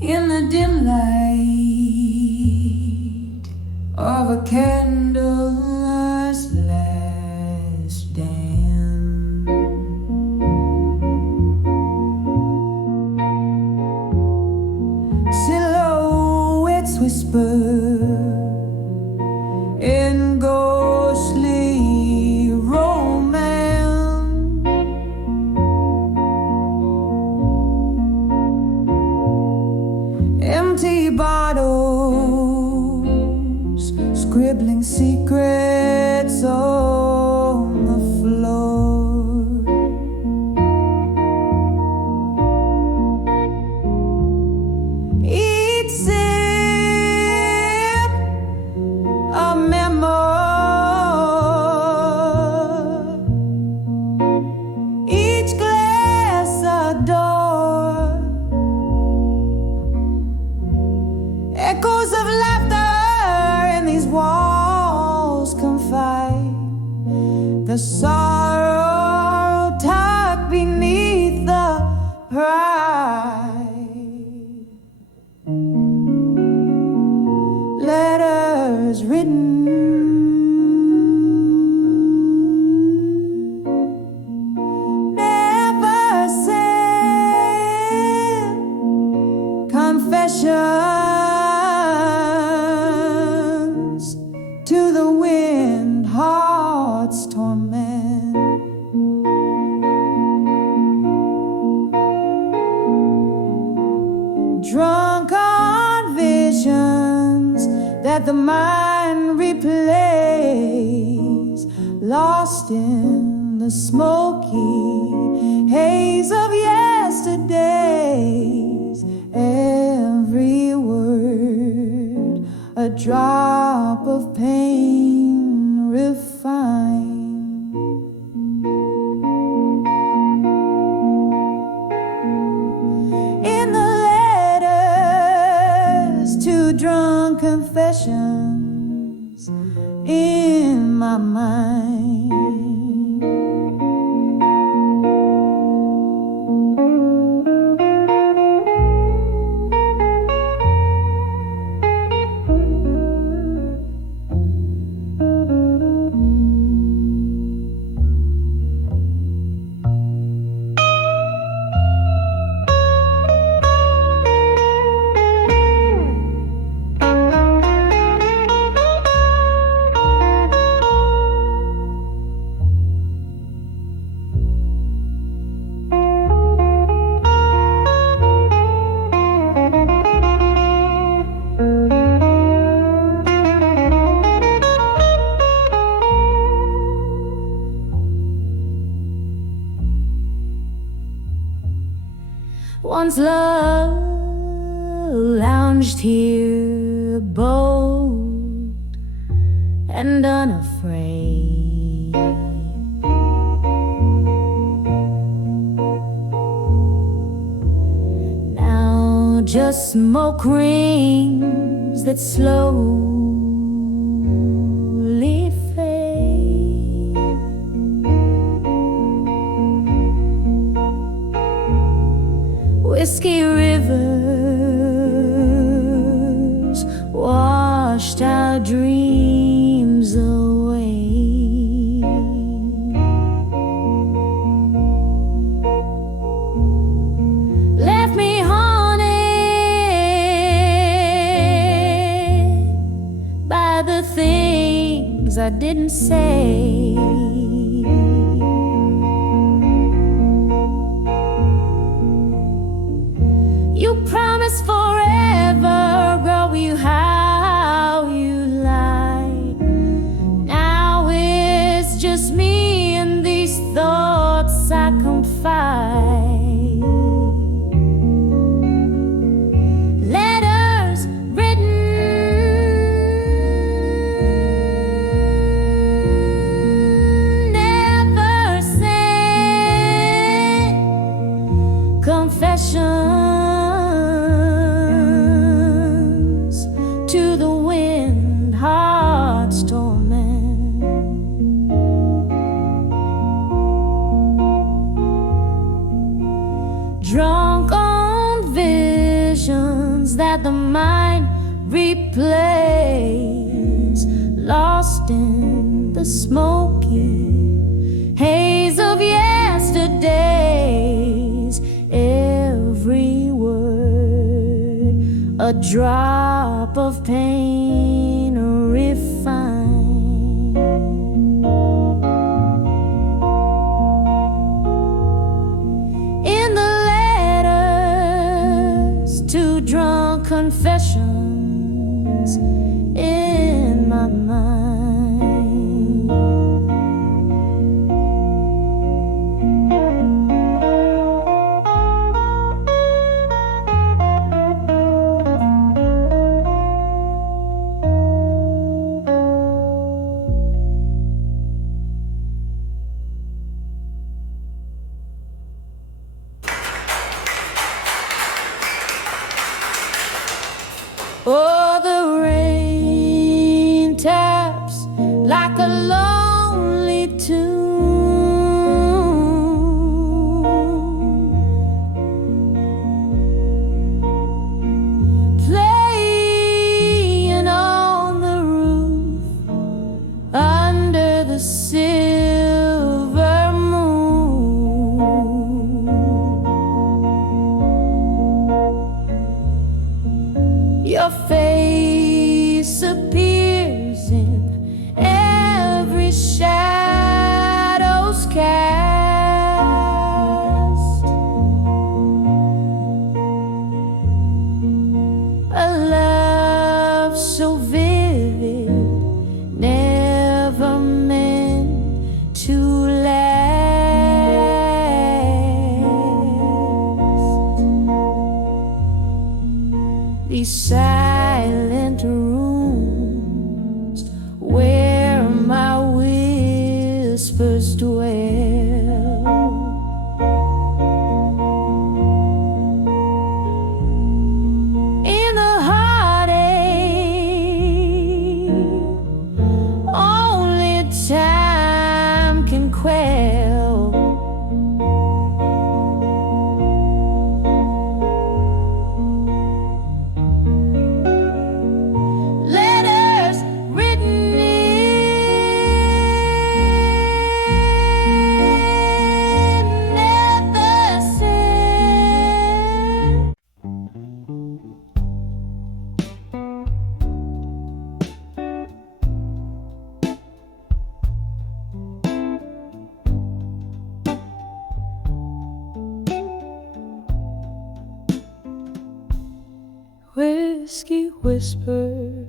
In the dim light of a candlelight's last dance, silhouettes whisper in ghostly romance. scribbling secrets on the floor. Each sip a memoir, each glass a door, echoes of laughter in these walls confide the sorrow tucked beneath the pride. Letters written, never sent, confessions to the wind, heart's torment. Drunk on visions that the mind replays, lost in the smoky haze of yesterdays. Every word a drop of pain refined. In the letters to drunk confessions in my mind. Once love lounged here, bold and unafraid. Now just smoke rings that slowly fade. Whiskey rivers washed our dreams away. Left me haunted by the things I didn't say. You promised forever, girl, you how you lie. Now it's just me and these thoughts I confide. Letters written, never sent, confessions to the wind, heart's torment. Drunk on visions that the mind replays, lost in the smoky haze of yesterdays. Every word a drop of pain refined. In the letters to drunk confessions in my mind. Oh, the rain taps like a lonely tune, playing on the roof under the silver moon. Your face appears in every shadow's cast. A love so vivid, never meant to last. These silent rooms where my whispers dwell, in the heartache only time can quell. Letters written in never said. Whiskey whisper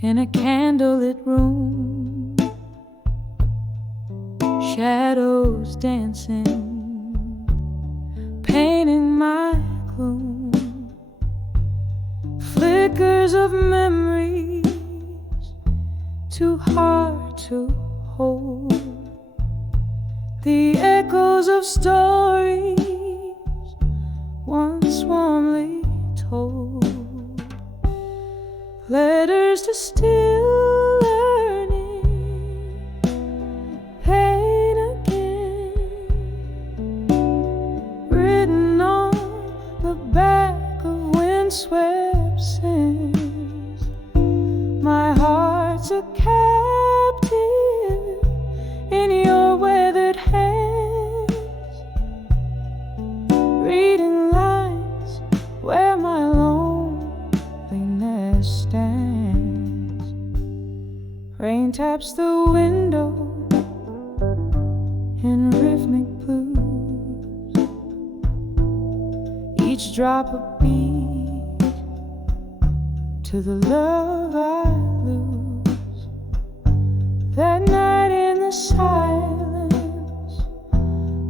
in a candlelit room, shadows dancing, painting my gloom, flickers of memories too hard to hold, the echoes of stories once warmly told, letters to still learning, pain again, written on the back of windswept sands. My heart's a captive in your weathered hands, reading lines where my loneliness stands. Rain taps the window in rhythmic blues, each drop a beat to the love I lose. That night in the silence,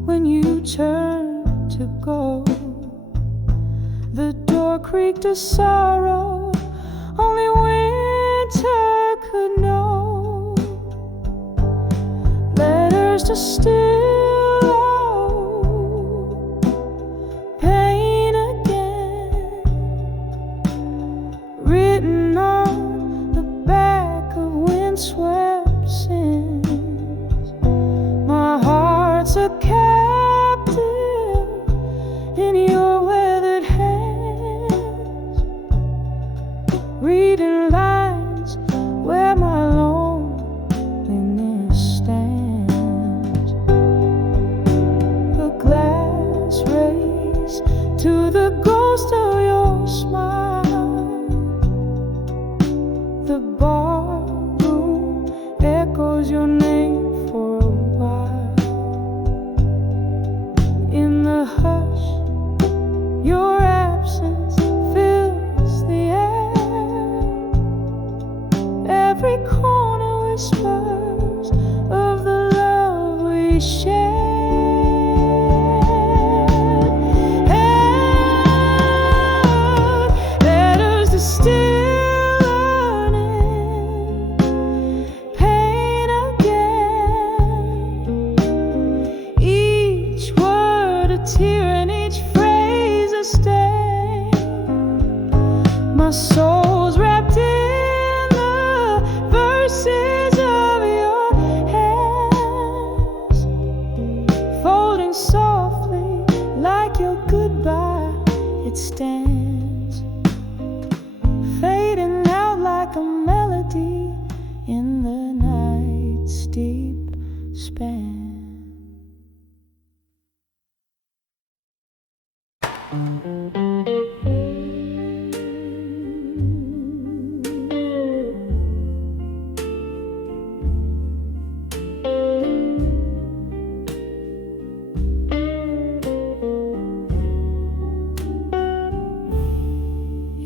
when you turned to go, the door creaked a sorrow only winter could know. Letters to still old, pain again, written on the back of windswept sands. My heart's a captive in your weathered hands, reading lines where my loneliness stands. A glass race to the ghost of your smile, the ballroom echoes your name for a while. In the hush, your absence fills the air. Every corner whispers of the love we shared. And letters to still learning, pain again. Each word a tear and each phrase a step. it stands, fading out like a melody in the night's deep span.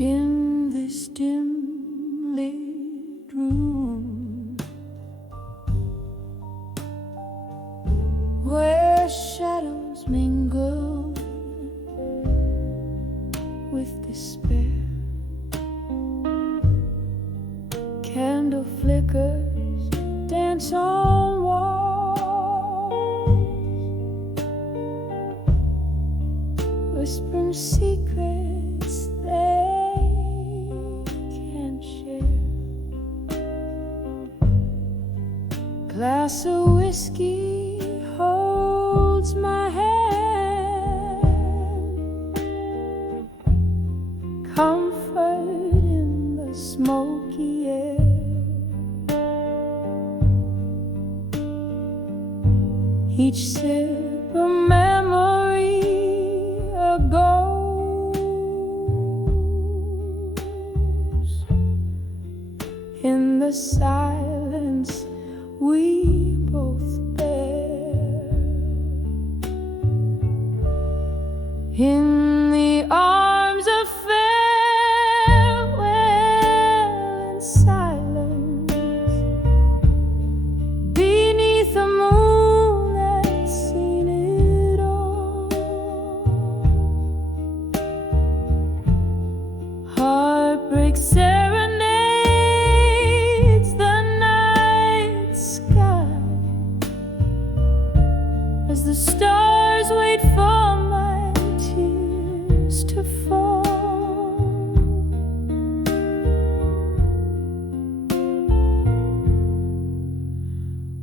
In this dim lit room, where shadows mingle with despair, candle flickers dance on walls, whispering secrets they can't share. Glass of whiskey holds my hand, comfort in the smoky air. Each sip a memory, a ghost. In the silence we both bear. In the arms of farewell and silence, beneath a moon that's seen it all. Heartbreak serenades the night sky as the stars wait for my tears to fall.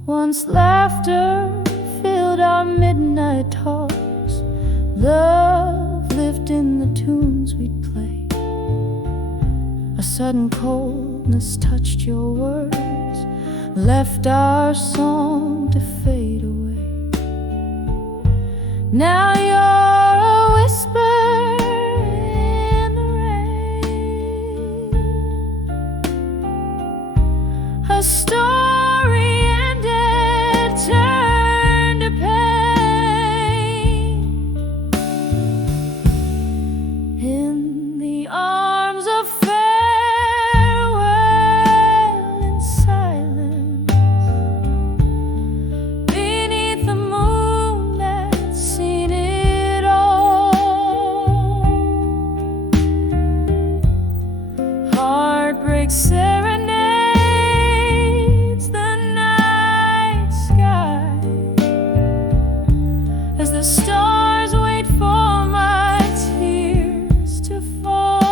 Once laughter filled our midnight talks, love lived in the tunes we'd play. A sudden coldness touched your words, left our song to fade away. Now you're a whisper in the rain, a story ended, turned to pain. In the arms of farewell and silence, beneath the moon that's seen it all. Heartbreak serenades the night sky as the stars wait for my tears to fall.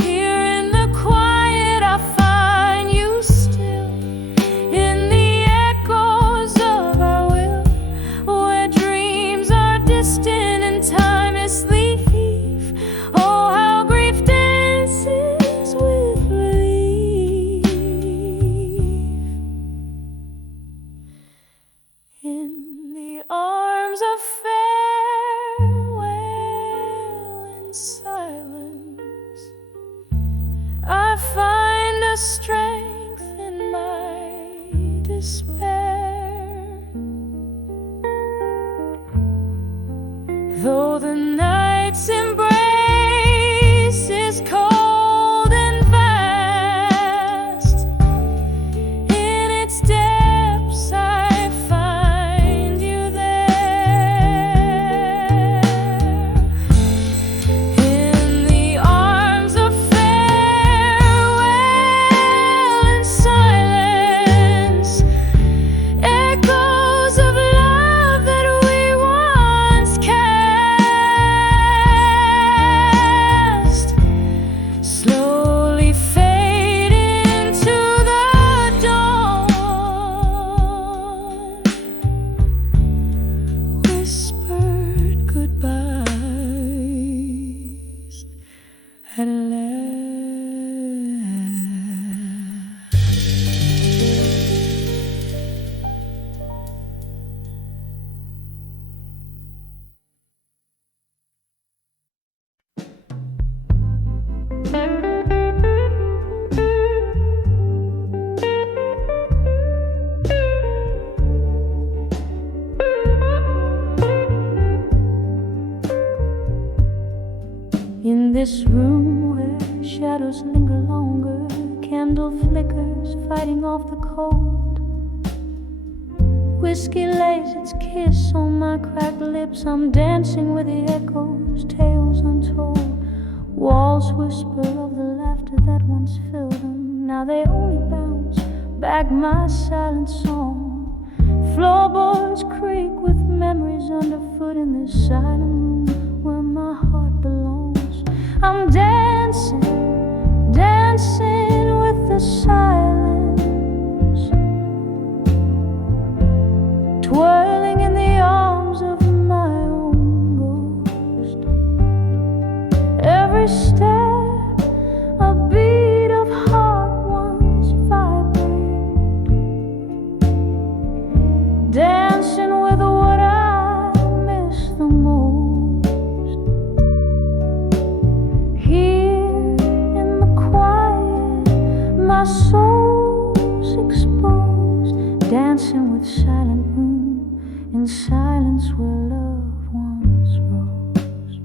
Here in the quiet I find you still, in the echoes of our will, where dreams are distant and time is leaf. Oh, how grief dances with relief. In the arms of farewell and silence, I find a strength in my despair. Though the night's embrace is cold and vast, in its depths I find you there. In the arms of farewell and silence, echoes of love that we once carried. this room where shadows linger longer, candle flickers fighting off the cold. Whiskey lays its kiss on my cracked lips. I'm dancing with the echoes, tales untold. Walls whisper of the laughter that once filled them. Now they only bounce back my silent song. Floorboards creak with memories underfoot in this silent room where my heart belongs. I'm dancing, dancing with the silence, twirling in the arms of my own ghost. Every step, a beat of heart once vibrate, dancing with what I miss the most. Here in the quiet, my soul's exposed, dancing with silent room, in silence where love once rose.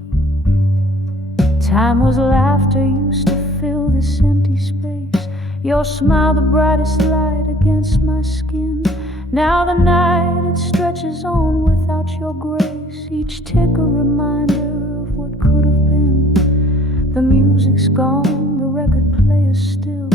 Time was laughter, used to fill this empty space. Your smile, the brightest light against my skin. Now the night, it stretches on without your grace. Each tick a reminder of what could have been. The music's gone, the record player's still,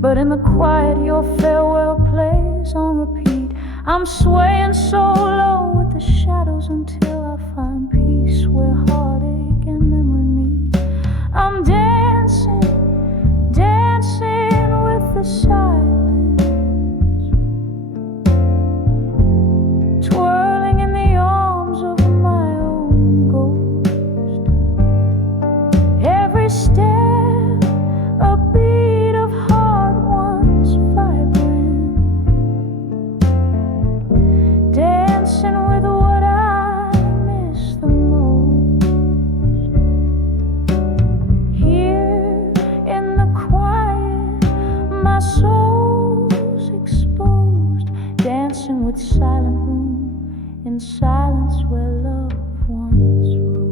but in the quiet your farewell plays on repeat. I'm swaying so low with the shadows until I find peace where heartache and memory meet. I'm dancing, dancing with the silence, twirling in the arms of my own ghost. Every step, a beat of heart once vibrant, dancing with what I miss the most. Here in the quiet, my soul's exposed, dancing with silent room, in silence where love once rose.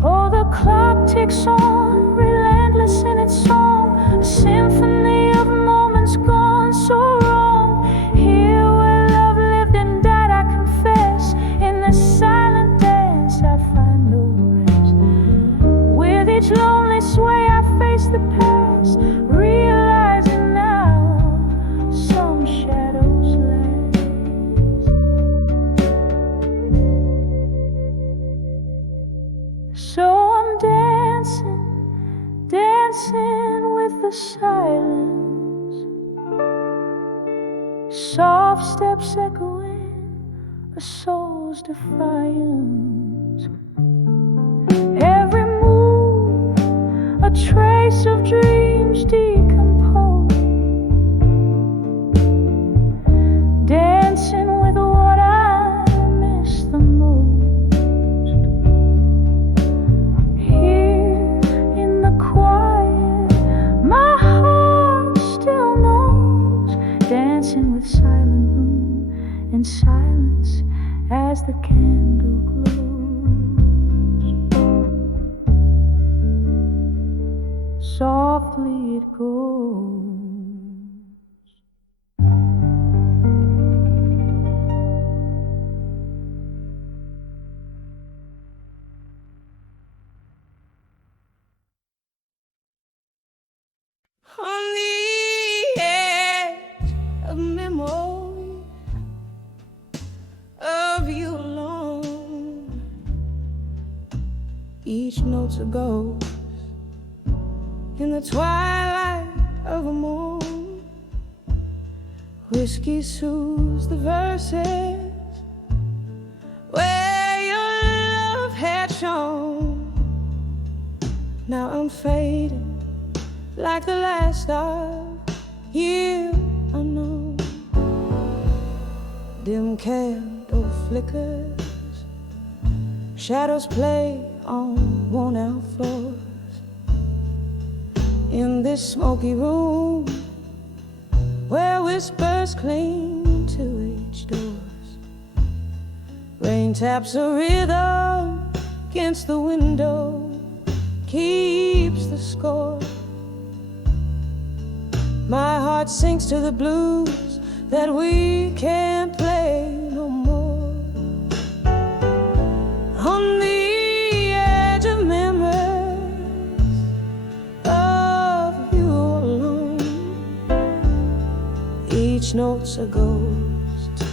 Oh, the clock ticks on, relentless in its song, a symphony of moments gone so wrong. Here where love lived and died, I confess, in this silent dance I find no rest. With each lonely sway I face the past, realizing now some shadows last. So I'm dancing, dancing with the silence, soft steps echoing a soul's defiance. Every move, a trace of dreams decomposed, dancing with what I miss the most. Here in the quiet, my heart still knows, dancing with silent room, in silence as the candle glows. Softly it goes. On the edge of memory of you alone, each note's a ghost in the twilight of a moon. Whiskey soothes the verses where your love had shone. Now I'm fading like the last star you unknown. Dim candle flickers, shadows play on worn-out floors. In this smoky room where whispers cling to each doors, rain taps a rhythm against the window. keeps the score. My heart sinks to the blues that we can't play no more. On the edge of memories of you alone, each note's a ghost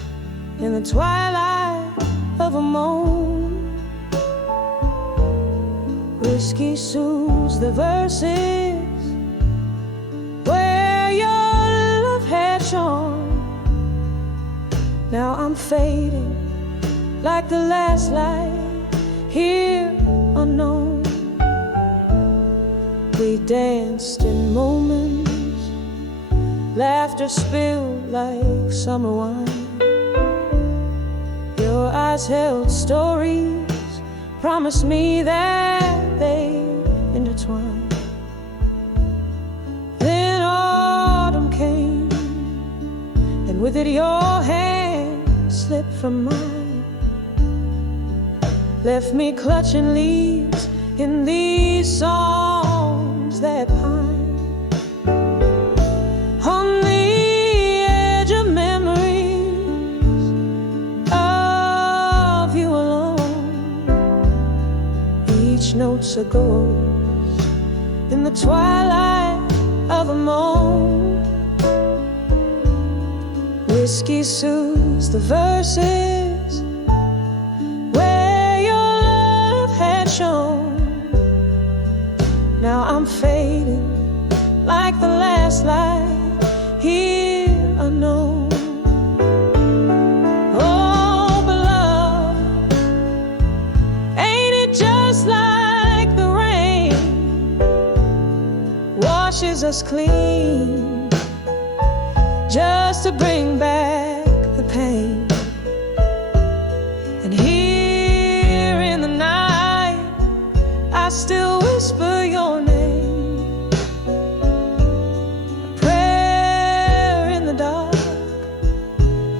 in the twilight of a moan. Whiskey soothes the verses where your love had shone. Now I'm fading like the last light here unknown. We danced in moments, laughter spilled like summer wine. Your eyes held stories, promised me that they intertwine. Then autumn came, and with it your hand slipped from mine, left me clutching leaves in these songs that pine. On the edge of memories of you alone, each note's a ghost in the twilight of a moan. Whiskey soothes the verses where your love had shone. Now I'm fading like the last light here unknown. Oh, but love, ain't it just like the rain washes us clean just to bring back the pain? And here in the night I still whisper your name, a prayer in the dark,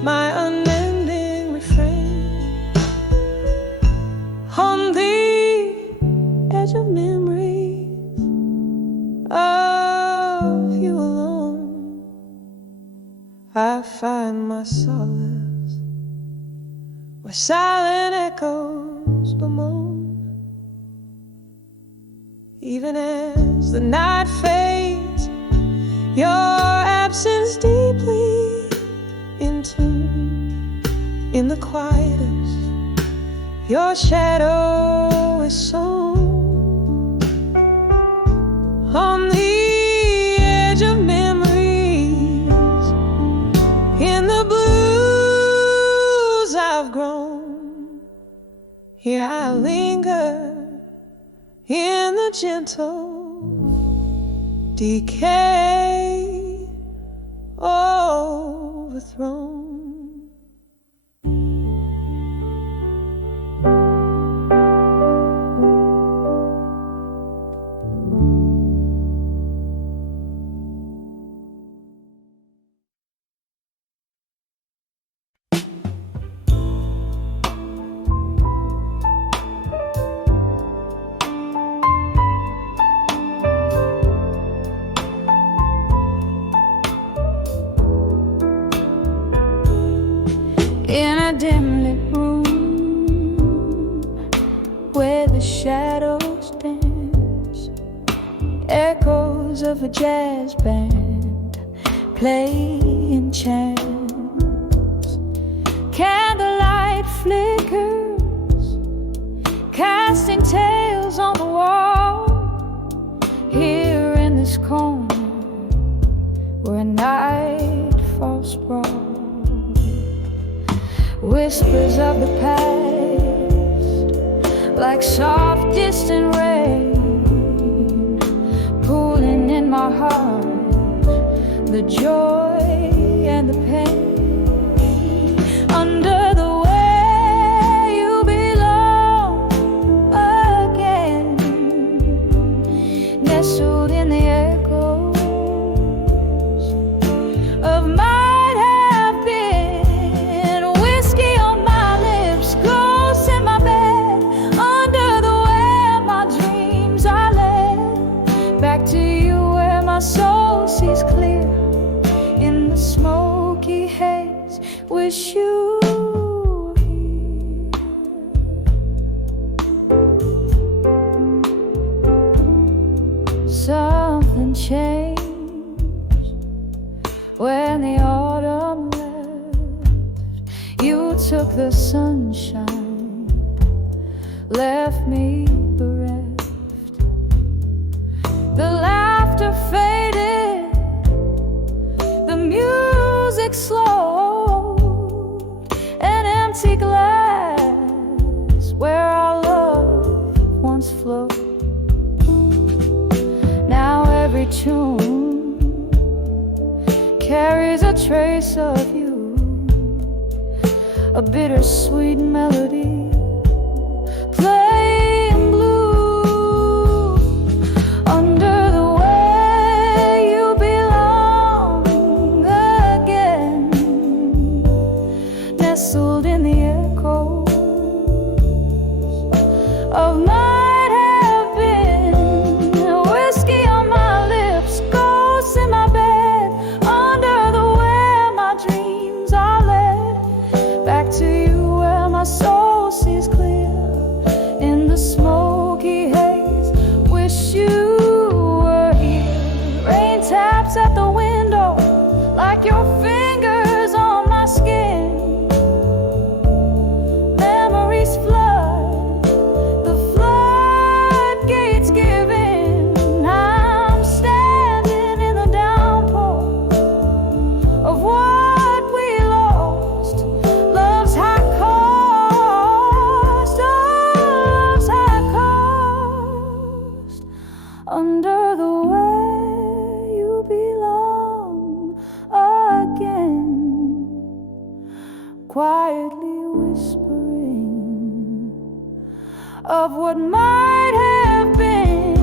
my unending refrain. On the edge of memories of you alone, I find my solace where silent echoes bemoan. Even as the night fades, your absence deeply in tune. In the quietest, your shadow is sown. On the edge of memories, in the blues I've grown, here I linger in the gentle decay overthrown. In a dim lit room where the shadows dance, echoes of a jazz band play in chants. Candlelight flickers, casting tales on the wall. Here in this corner where night falls sprawled, whispers of the past, like soft distant rain, pooling in my heart, the joy and the pain. Under the way you belong again, nestled in the echoes of my I left wish you were here. Something changed when the autumn left. You took the sunshine, left me bereft. The laughter faded, the music slowed, an empty glass where our love once flowed. Now every tune carries a trace of you, a bittersweet melody playing blue. Under the way you belong again, nestled in the echoes of might have been. Whiskey on my lips, ghosts in my bed, under the where my dreams are led. Back to you where my soul sees clear in the smoky haze. Wish you were here. Rain taps at the window like your fingers on my skin. Memories flood, the floodgates give in. I'm standing in the downpour of what we lost. Love's high cost, oh, love's high cost. Under the way you belong again, quietly whispering of what might have been.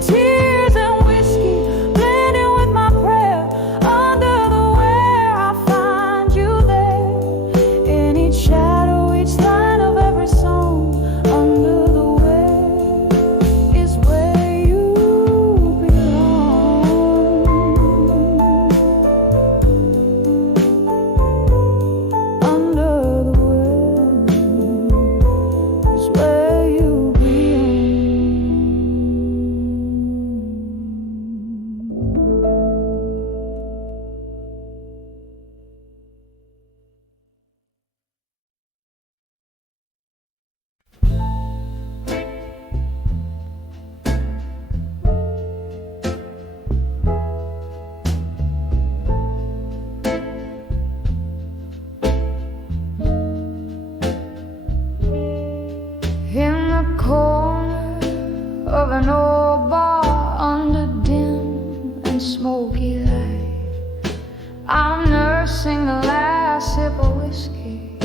Tears and whiskey blending with my prayer. Under the where I find you there, in each shadow, each line of every song. Under the where is where you belong. Under the where is where you belong. In the corner of an old bar under dim and smoky light, I'm nursing the last sip of whiskey,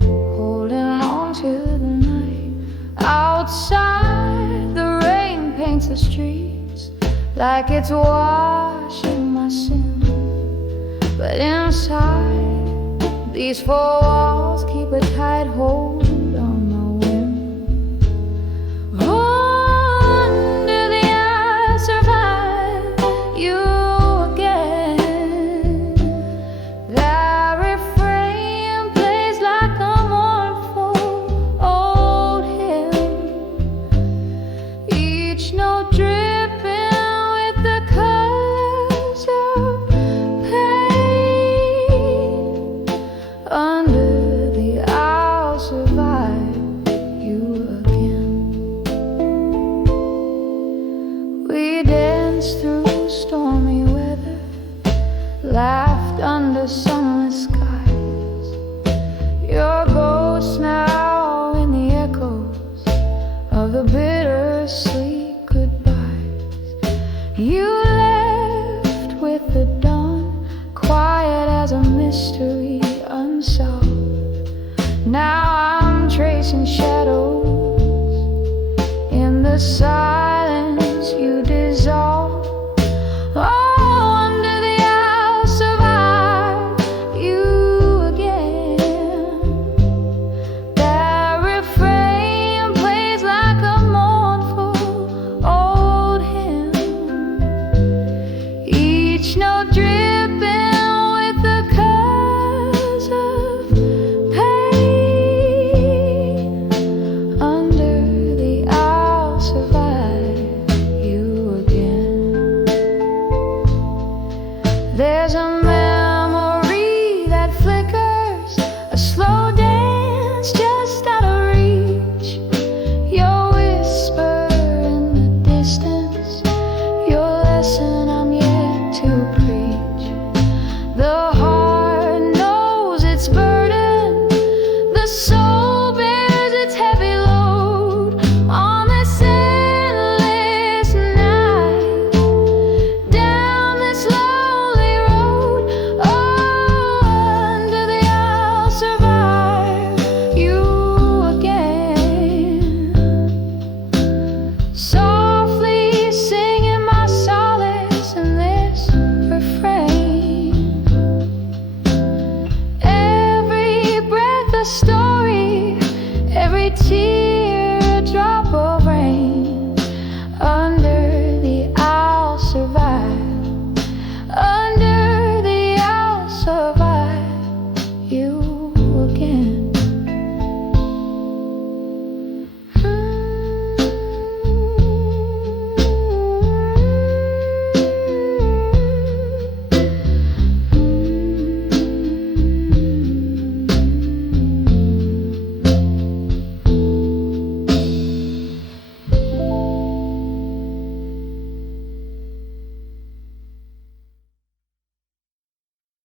holding on to the night. Outside, the rain paints the streets like it's washing my sin. But inside, these four walls keep a tight hold on my whim. Under the I survive you again. That refrain plays like a mournful old hymn, each note dripping with the colors of pain. Under the I'll survive you again. We danced through stormy weather, laughed under sunless skies. Your ghost now in the echoes of the bittersweet goodbyes. You left with the dawn, quiet as a mystery unsolved. Now I'm tracing shadows in the silence you dissolve. Oh, under the I'll survive you again. That refrain plays like a mournful old hymn, each note dripping with the colors The